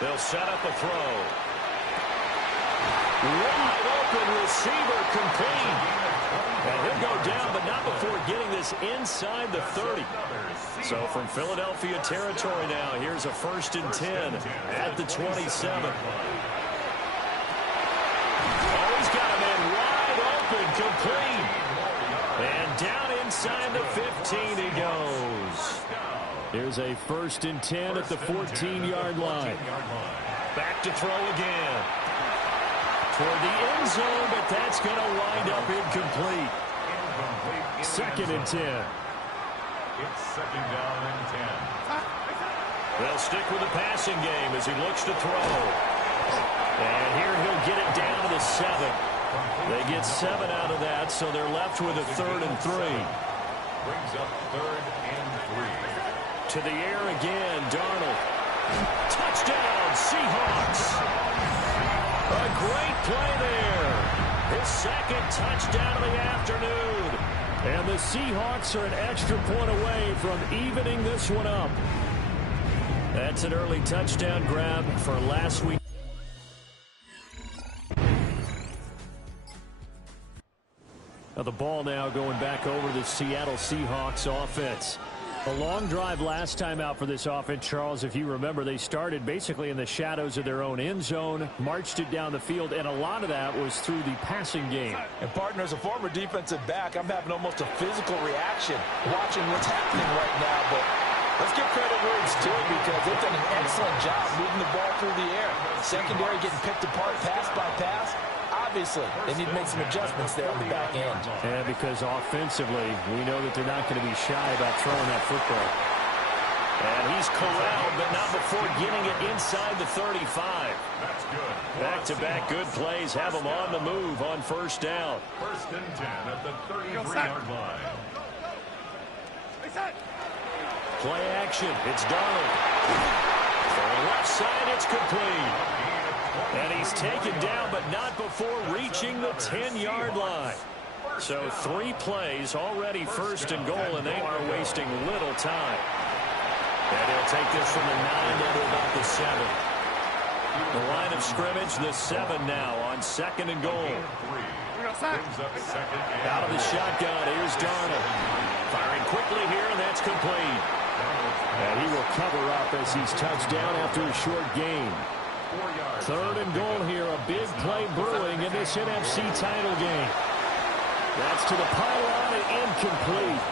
They'll set up a throw. Wide open receiver complete. And he'll go down, but not before getting this inside the 30. So from Philadelphia territory now, here's a 1st and 10 at the 27. Oh, he's got him in wide open, complete. Inside the 15 he goes. Here's a 1st and 10 at the 14-yard line. Back to throw again. Toward the end zone, but that's going to wind up incomplete. 2nd and 10. It's 2nd down and 10. They'll stick with the passing game as he looks to throw. And here he'll get it down to the 7. They get 7 out of that, so they're left with a 3rd and 3. Brings up 3rd and 3. To the air again, Darnold. Touchdown, Seahawks. A great play there. His 2nd touchdown of the afternoon. And the Seahawks are an extra point away from evening this one up. That's an early touchdown grab for last week. The ball now going back over the Seattle Seahawks offense. A long drive last time out for this offense, Charles. If you remember, they started basically in the shadows of their own end zone, marched it down the field, and a lot of that was through the passing game. And, partner, as a former defensive back, I'm having almost a physical reaction watching what's happening right now. But let's give credit where it's due because they've done an excellent job moving the ball through the air. Secondary getting picked apart pass by pass. Obviously, they need to make some adjustments there on the back end. And because offensively, we know that they're not going to be shy about throwing that football. And he's corralled, but not before getting it inside the 35. That's good. Back-to-back good plays have them on the move on 1st down. 1st and 10 at the 33-yard line. Play action. It's Darnold. For the left side, it's complete. And he's taken down, but not before reaching the 10-yard line. So 3 plays already 1st and goal, and they are wasting little time. And he'll take this from the 9 to about the 7. The line of scrimmage, the 7 now on 2nd and goal. Out of the shotgun, here's Darnold. Firing quickly here, and that's complete. And he will cover up as he's touched down after a short gain. 3rd and goal here, a big play brewing in this NFC title game. That's to the pylon and incomplete.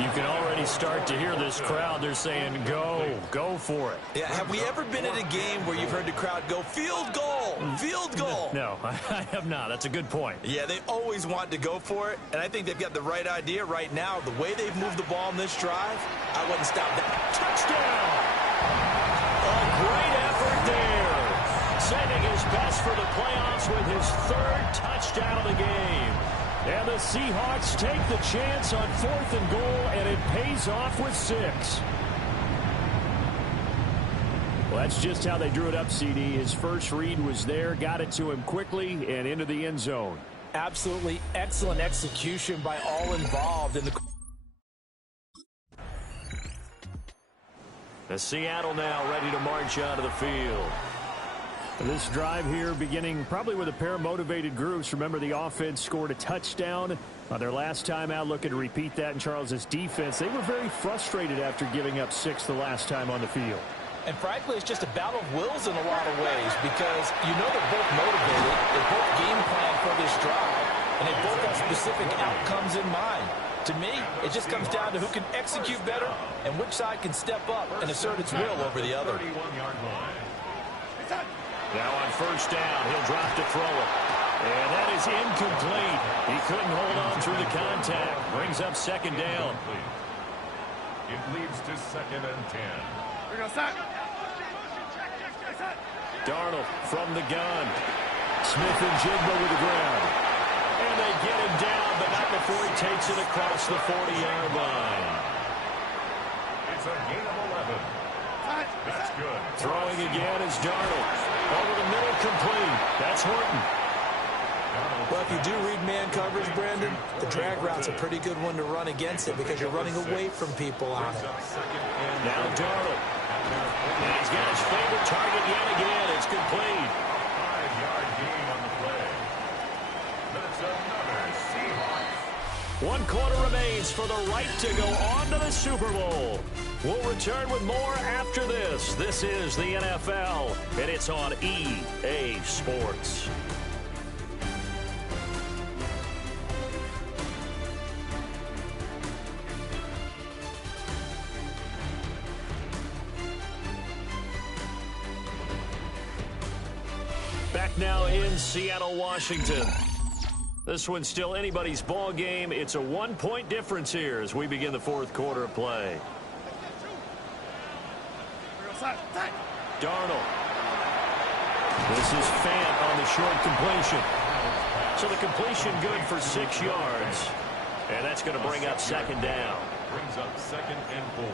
You can already start to hear this crowd. They're saying, go for it. Yeah, have we ever been at a game where you've heard the crowd go, field goal, field goal? No, I have not. That's a good point. Yeah, they always want to go for it, and I think they've got the right idea right now. The way they've moved the ball in this drive, I wouldn't stop that. Touchdown! A great effort there. Saving his best for the playoffs with his 3rd touchdown of the game. And the Seahawks take the chance on 4th and goal, and it pays off with 6. Well, that's just how they drew it up, CD. His first read was there, got it to him quickly, and into the end zone. Absolutely excellent execution by all involved in the Seattle now ready to march out of the field. This drive here beginning probably with a pair of motivated groups. Remember, the offense scored a touchdown on their last time out. Looking to repeat that in Charles's defense. They were very frustrated after giving up 6 the last time on the field. And frankly, it's just a battle of wills in a lot of ways because you know they're both motivated. They both game plan for this drive, and they both have specific outcomes in mind. To me, it just comes down to who can execute better and which side can step up and assert its will over the other. 31-yard line. Now on 1st down, he'll drop to throw it. And that is incomplete. He couldn't hold on through the contact. Brings up 2nd down. It leads to 2nd and 10. Darnold from the gun. Smith and Jigba with the ground. And they get him down, but not before he takes it across the 40-yard line. It's a gain of 11. That's good. Throwing again is Darnold. Over the middle, complete. That's Horton. Well, if you do read man coverage, Brandon, the drag route's a pretty good one to run against it because you're running away from people on it. Now Darnold. And he's got his favorite target yet again. It's complete. 5-yard gain on the play. That's another Seahawks. 1 quarter remains for the right to go on to the Super Bowl. We'll return with more after this. This is the NFL, and it's on EA Sports. Back now in Seattle, Washington. This one's still anybody's ball game. It's a 1-point difference here as we begin the fourth quarter of play. Darnold. This is Fant on the short completion. So the completion good for 6 yards. And that's going to bring up second down. Brings up 2nd and 4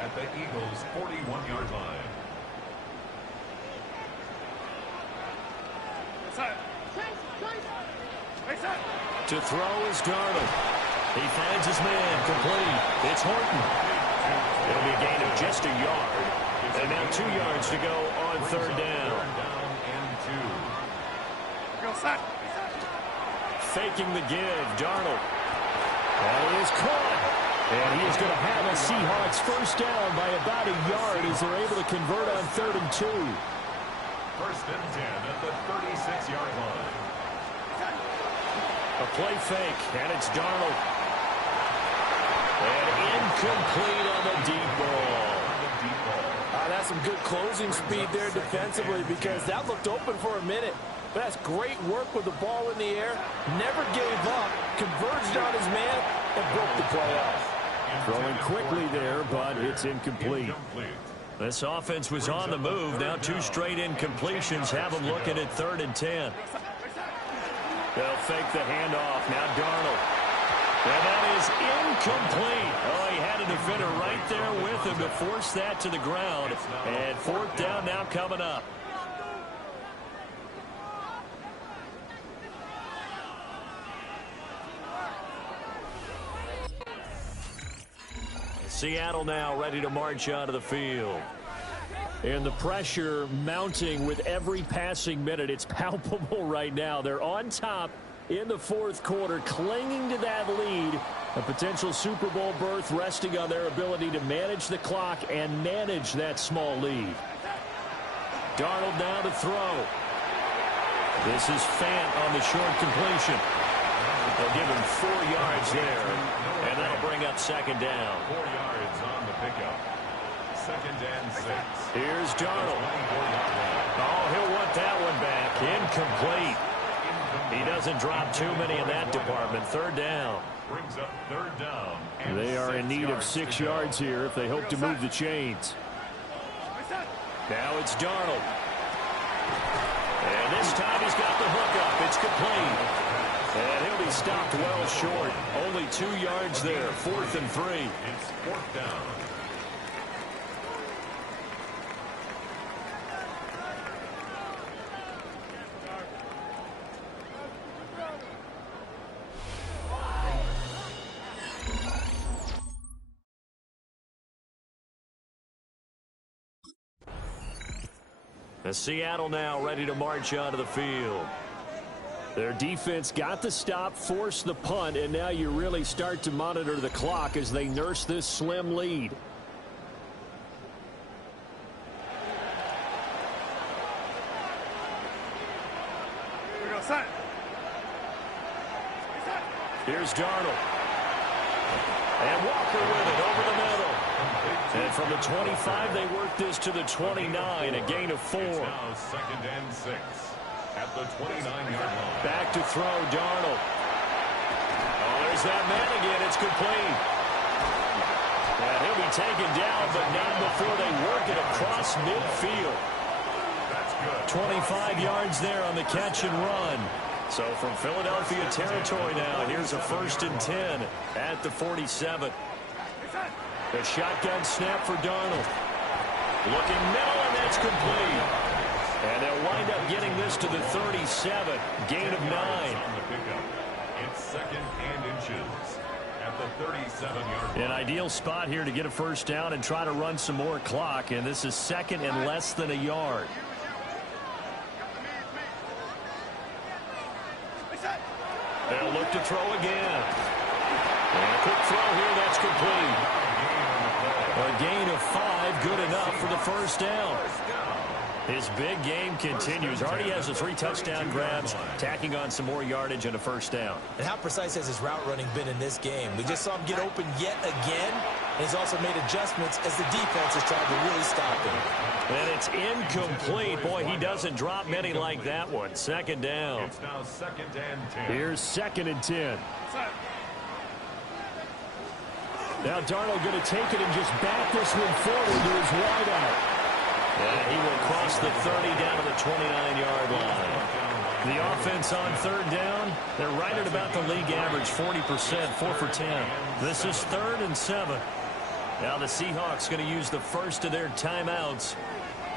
at the Eagles' 41-yard line. To throw is Darnold. He finds his man complete. It's Horton. It'll be a gain of just a yard. And now 2 yards to go on third down. Faking the give, Darnold. And he is caught. And he is going to have a Seahawks first down by about a yard as they're able to convert on 3rd and 2. 1st and 10 at the 36-yard line. A play fake, and it's Darnold. And incomplete on the deep ball. That's some good closing speed there defensively because that looked open for a minute. But that's great work with the ball in the air. Never gave up, converged on his man, and broke the play off. Throwing quickly there, but it's incomplete. This offense was on the move. Now 2 straight incompletions have them looking at 3rd and 10. They'll fake the handoff. Now Darnold. And that is incomplete. Oh, he had a defender right there with him to force that to the ground. And 4th down now coming up. Seattle now ready to march onto the field. And the pressure mounting with every passing minute. It's palpable right now. They're on top in the fourth quarter, clinging to that lead. A potential Super Bowl berth resting on their ability to manage the clock and manage that small lead. Darnold now to throw. This is Fant on the short completion. They'll give him 4 yards there, and that'll bring up second down. 4 yards on the pickup. 2nd and 6. Here's Darnold. Oh, he'll want that one back. Incomplete. He doesn't drop too many in that department. 3rd down. Brings up 3rd down. They are in need of 6 yards here if they hope to move the chains. Now it's Darnold. And this time he's got the hook up. It's complete. And he'll be stopped well short. Only 2 yards there. 4th and 3. It's 4th down. Seattle now ready to march onto the field. Their defense got the stop, forced the punt, and now you really start to monitor the clock as they nurse this slim lead. Here's Darnold. And Walker with it over the middle. And from the 25, they work this to the 29, a gain of 4. It's now 2nd and 6 at the 29-yard line. Back to throw, Darnold. Oh, there's that man again. It's complete. And he'll be taken down, but not before they work it across midfield. That's good. 25 yards there on the catch and run. So from Philadelphia territory now, here's a 1st and 10 at the 47. The shotgun snap for Darnold. Looking middle, and that's complete. And they'll wind up getting this to the 37. Gain of 9. On the pickup. It's 2nd and inches at the 37-yard line. An ideal spot here to get a first down and try to run some more clock. And this is 2nd and less than a yard. They'll look to throw again. And a quick throw here, that's complete. A gain of 5, good enough for the first down. His big game continues. Already has the 3 touchdown grabs, tacking on some more yardage and a first down. And how precise has his route running been in this game? We just saw him get open yet again. and he's also made adjustments as the defense has tried to really stop him. And it's incomplete. Boy, he doesn't drop many like that one. Second down. It's now 2nd and 10. Here's 2nd and 10. Now Darnold going to take it and just back this one forward to his wideout. And he will cross the 30 down to the 29-yard line. The offense on 3rd down, they're right at about the league average, 40%, 4 for 10. This is 3rd and 7. Now the Seahawks going to use the first of their timeouts.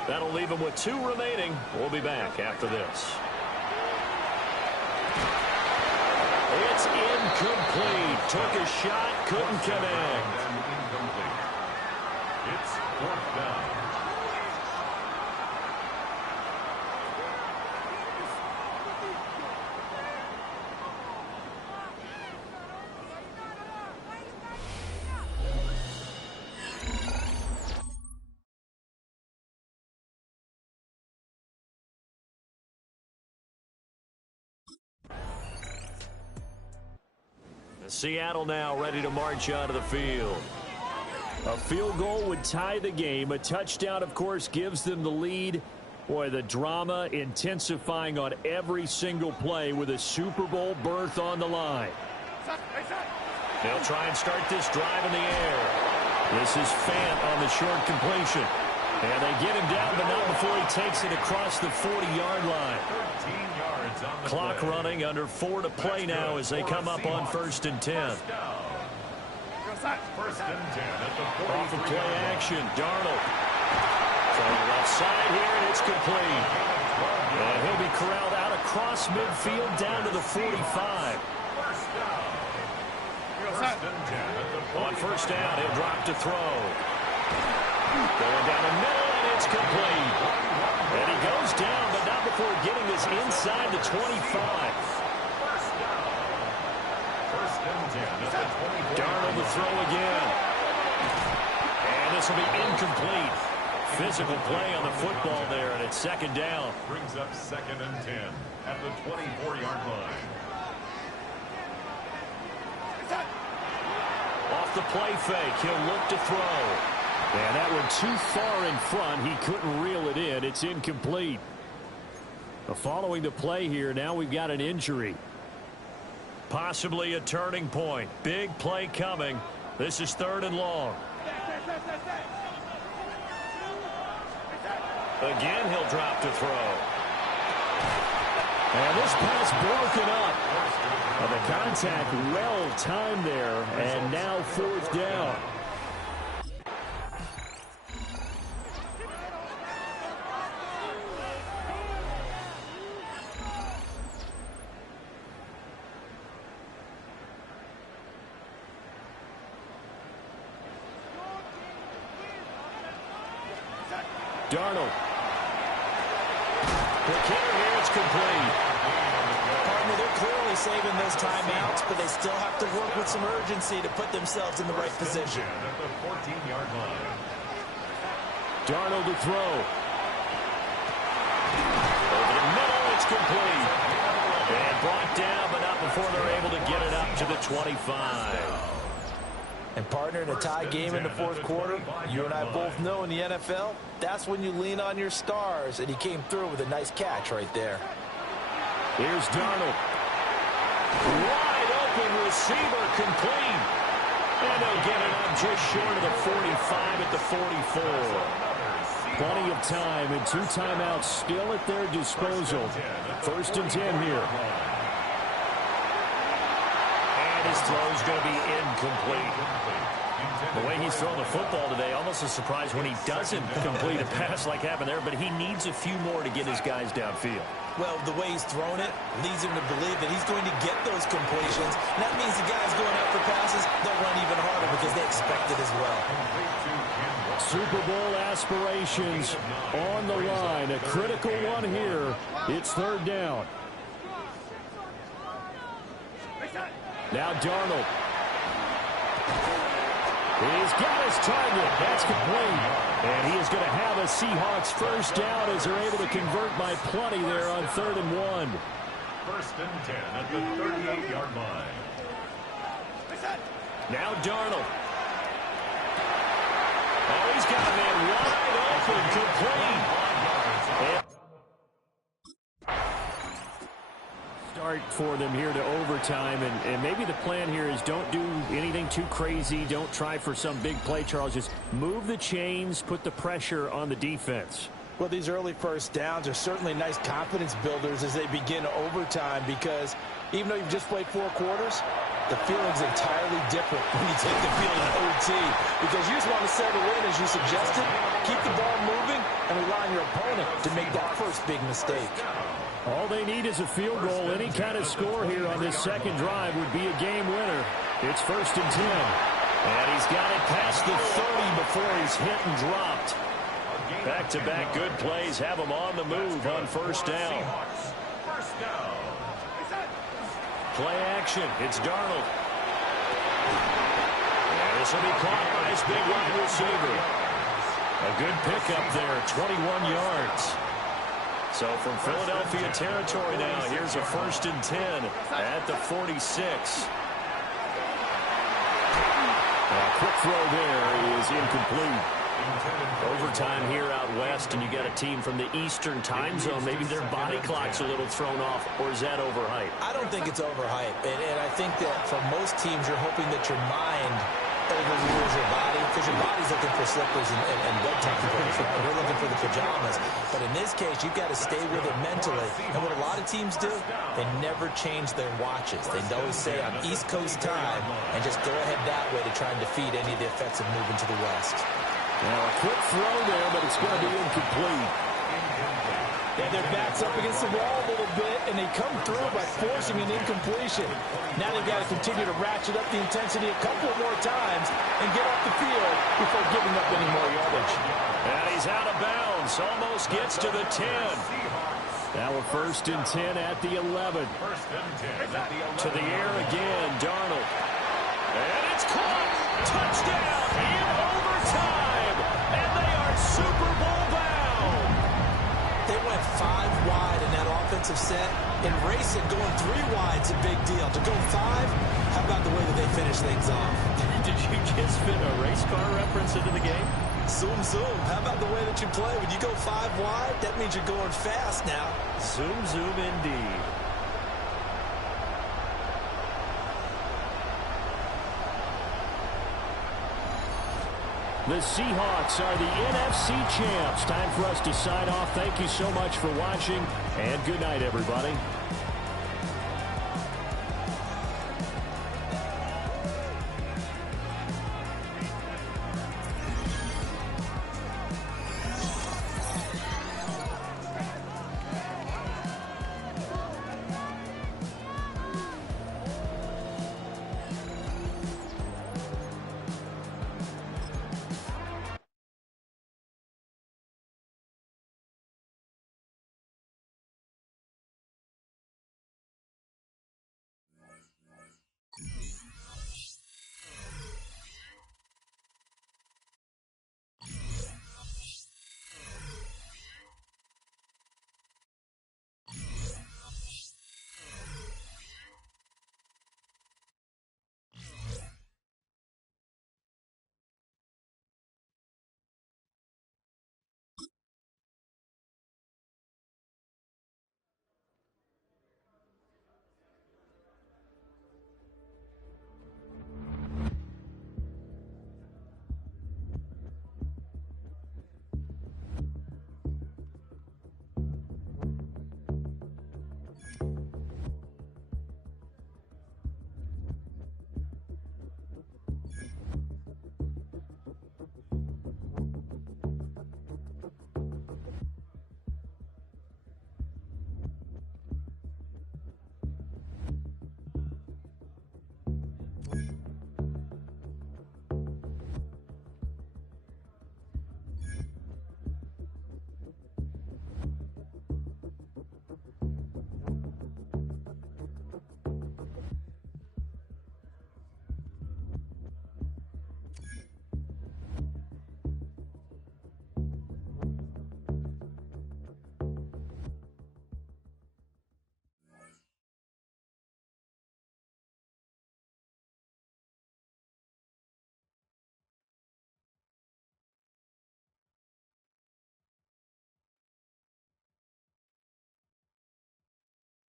That'll leave them with 2 remaining. We'll be back after this. It's incomplete. Took a shot, couldn't connect. Incomplete. It's 4th down. Seattle now ready to march onto the field. A field goal would tie the game. A touchdown, of course, gives them the lead. Boy, the drama intensifying on every single play with a Super Bowl berth on the line. They'll try and start this drive in the air. This is Fant on the short completion. And they get him down, but not before he takes it across the 40-yard line. 13 yards on the Clock play. running, under 4 to play now as they come up on 1st and 10. 1st and 10 at the 43. Off of play action, Darnold. From the left side here, and it's complete. And he'll be corralled out across midfield down to the 45. First and 10 at the 40. On 1st down, he'll drop to throw. Going down the middle, and it's complete. And he goes down, but not before getting this inside the 25. First and 10 at the 24. Darnold to throw again. And this will be incomplete. Physical play on the football there, and it's 2nd down. Brings up 2nd and 10 at the 24-yard line. Off the play fake, he'll look to throw. And that one too far in front. He couldn't reel it in. It's incomplete. Following the play here, now we've got an injury. Possibly a turning point. Big play coming. This is 3rd and long. Again, he'll drop to throw. And this pass broken up. The contact well timed there. And now 4th down. Darnold. The kicker here, it's complete. Partner, they're clearly saving those timeouts, but they still have to work with some urgency to put themselves in the right position. At the 14-yard line. Darnold to throw. Over the middle, it's complete. And brought down, but not before they're able to get it up to the 25. And partner, in a tie game in the 4th quarter, you and I both know in the NFL, that's when you lean on your stars, and he came through with a nice catch right there. Here's Darnold. Wide open receiver, complete. And they'll get it up just short of the 45 at the 44. Plenty of time and 2 timeouts still at their disposal. 1st and 10 here. And his throw's going to be incomplete. The way he's throwing the football today, almost a surprise when he doesn't complete a pass like happened there, but he needs a few more to get his guys downfield. Well, the way he's thrown it leads him to believe that he's going to get those completions. And that means the guys going after passes, they'll run even harder because they expect it as well. Super Bowl aspirations on the line. A critical one here. It's 3rd down. Now Darnold. He's got his target. That's complete. And he is going to have a Seahawks 1st down as they're able to convert by plenty there on 3rd and 1. 1st and 10 at the 38-yard line. Now Darnold. Oh, he's got a man wide open, complete. Start for them here to overtime, and maybe the plan here is don't do anything too crazy. Don't try for some big play, Charles. Just move the chains, put the pressure on the defense. Well, these early first downs are certainly nice confidence builders as they begin overtime, because even though you've just played 4 quarters, the feeling's entirely different when you take the field in OT, because you just want to settle in, as you suggested, keep the ball moving, and rely on your opponent to make that first big mistake. All they need is a field goal. Any kind of score here on this second drive would be a game winner. It's 1st and 10. And he's got it past the 30 before he's hit and dropped. Back-to-back good plays have him on the move on 1st down. Play action. It's Darnold. And this will be caught by his big wide receiver. A good pickup there, 21 yards. So from Philadelphia territory now, here's a 1st and 10 at the 46. A quick throw there is incomplete. Overtime here out west, and you got a team from the Eastern time zone. Maybe their body clock's a little thrown off, or is that overhyped? I don't think it's overhyped, and I think that for most teams, you're hoping that your mind overrules your body, because your body's looking for slippers and bedtime clothes, right? We're looking for the pajamas. But in this case, you've got to stay with it mentally. And what a lot of teams do, they never change their watches. They always say on East Coast time and just go ahead that way to try and defeat any of the effects of moving to the west. Now a quick throw there, but it's going to be incomplete. Yeah, their back's up against the wall a little bit, and they come through by forcing an incompletion. Now they've got to continue to ratchet up the intensity a couple more times and get off the field before giving up any more yardage. And he's out of bounds, almost gets to the 10. Now a 1st and 10 at the 11. To the air again, Darnold. And it's caught! Touchdown in overtime! And they are Super Bowl bound! They went 5 wide in that offensive set. In racing, going 3 wide's a big deal. To go 5, how about the way that they finish things off? Did you just fit a race car reference into the game? Zoom, zoom. How about the way that you play? When you go 5 wide, that means you're going fast now. Zoom, zoom indeed. The Seahawks are the NFC champs. Time for us to sign off. Thank you so much for watching, and good night, everybody.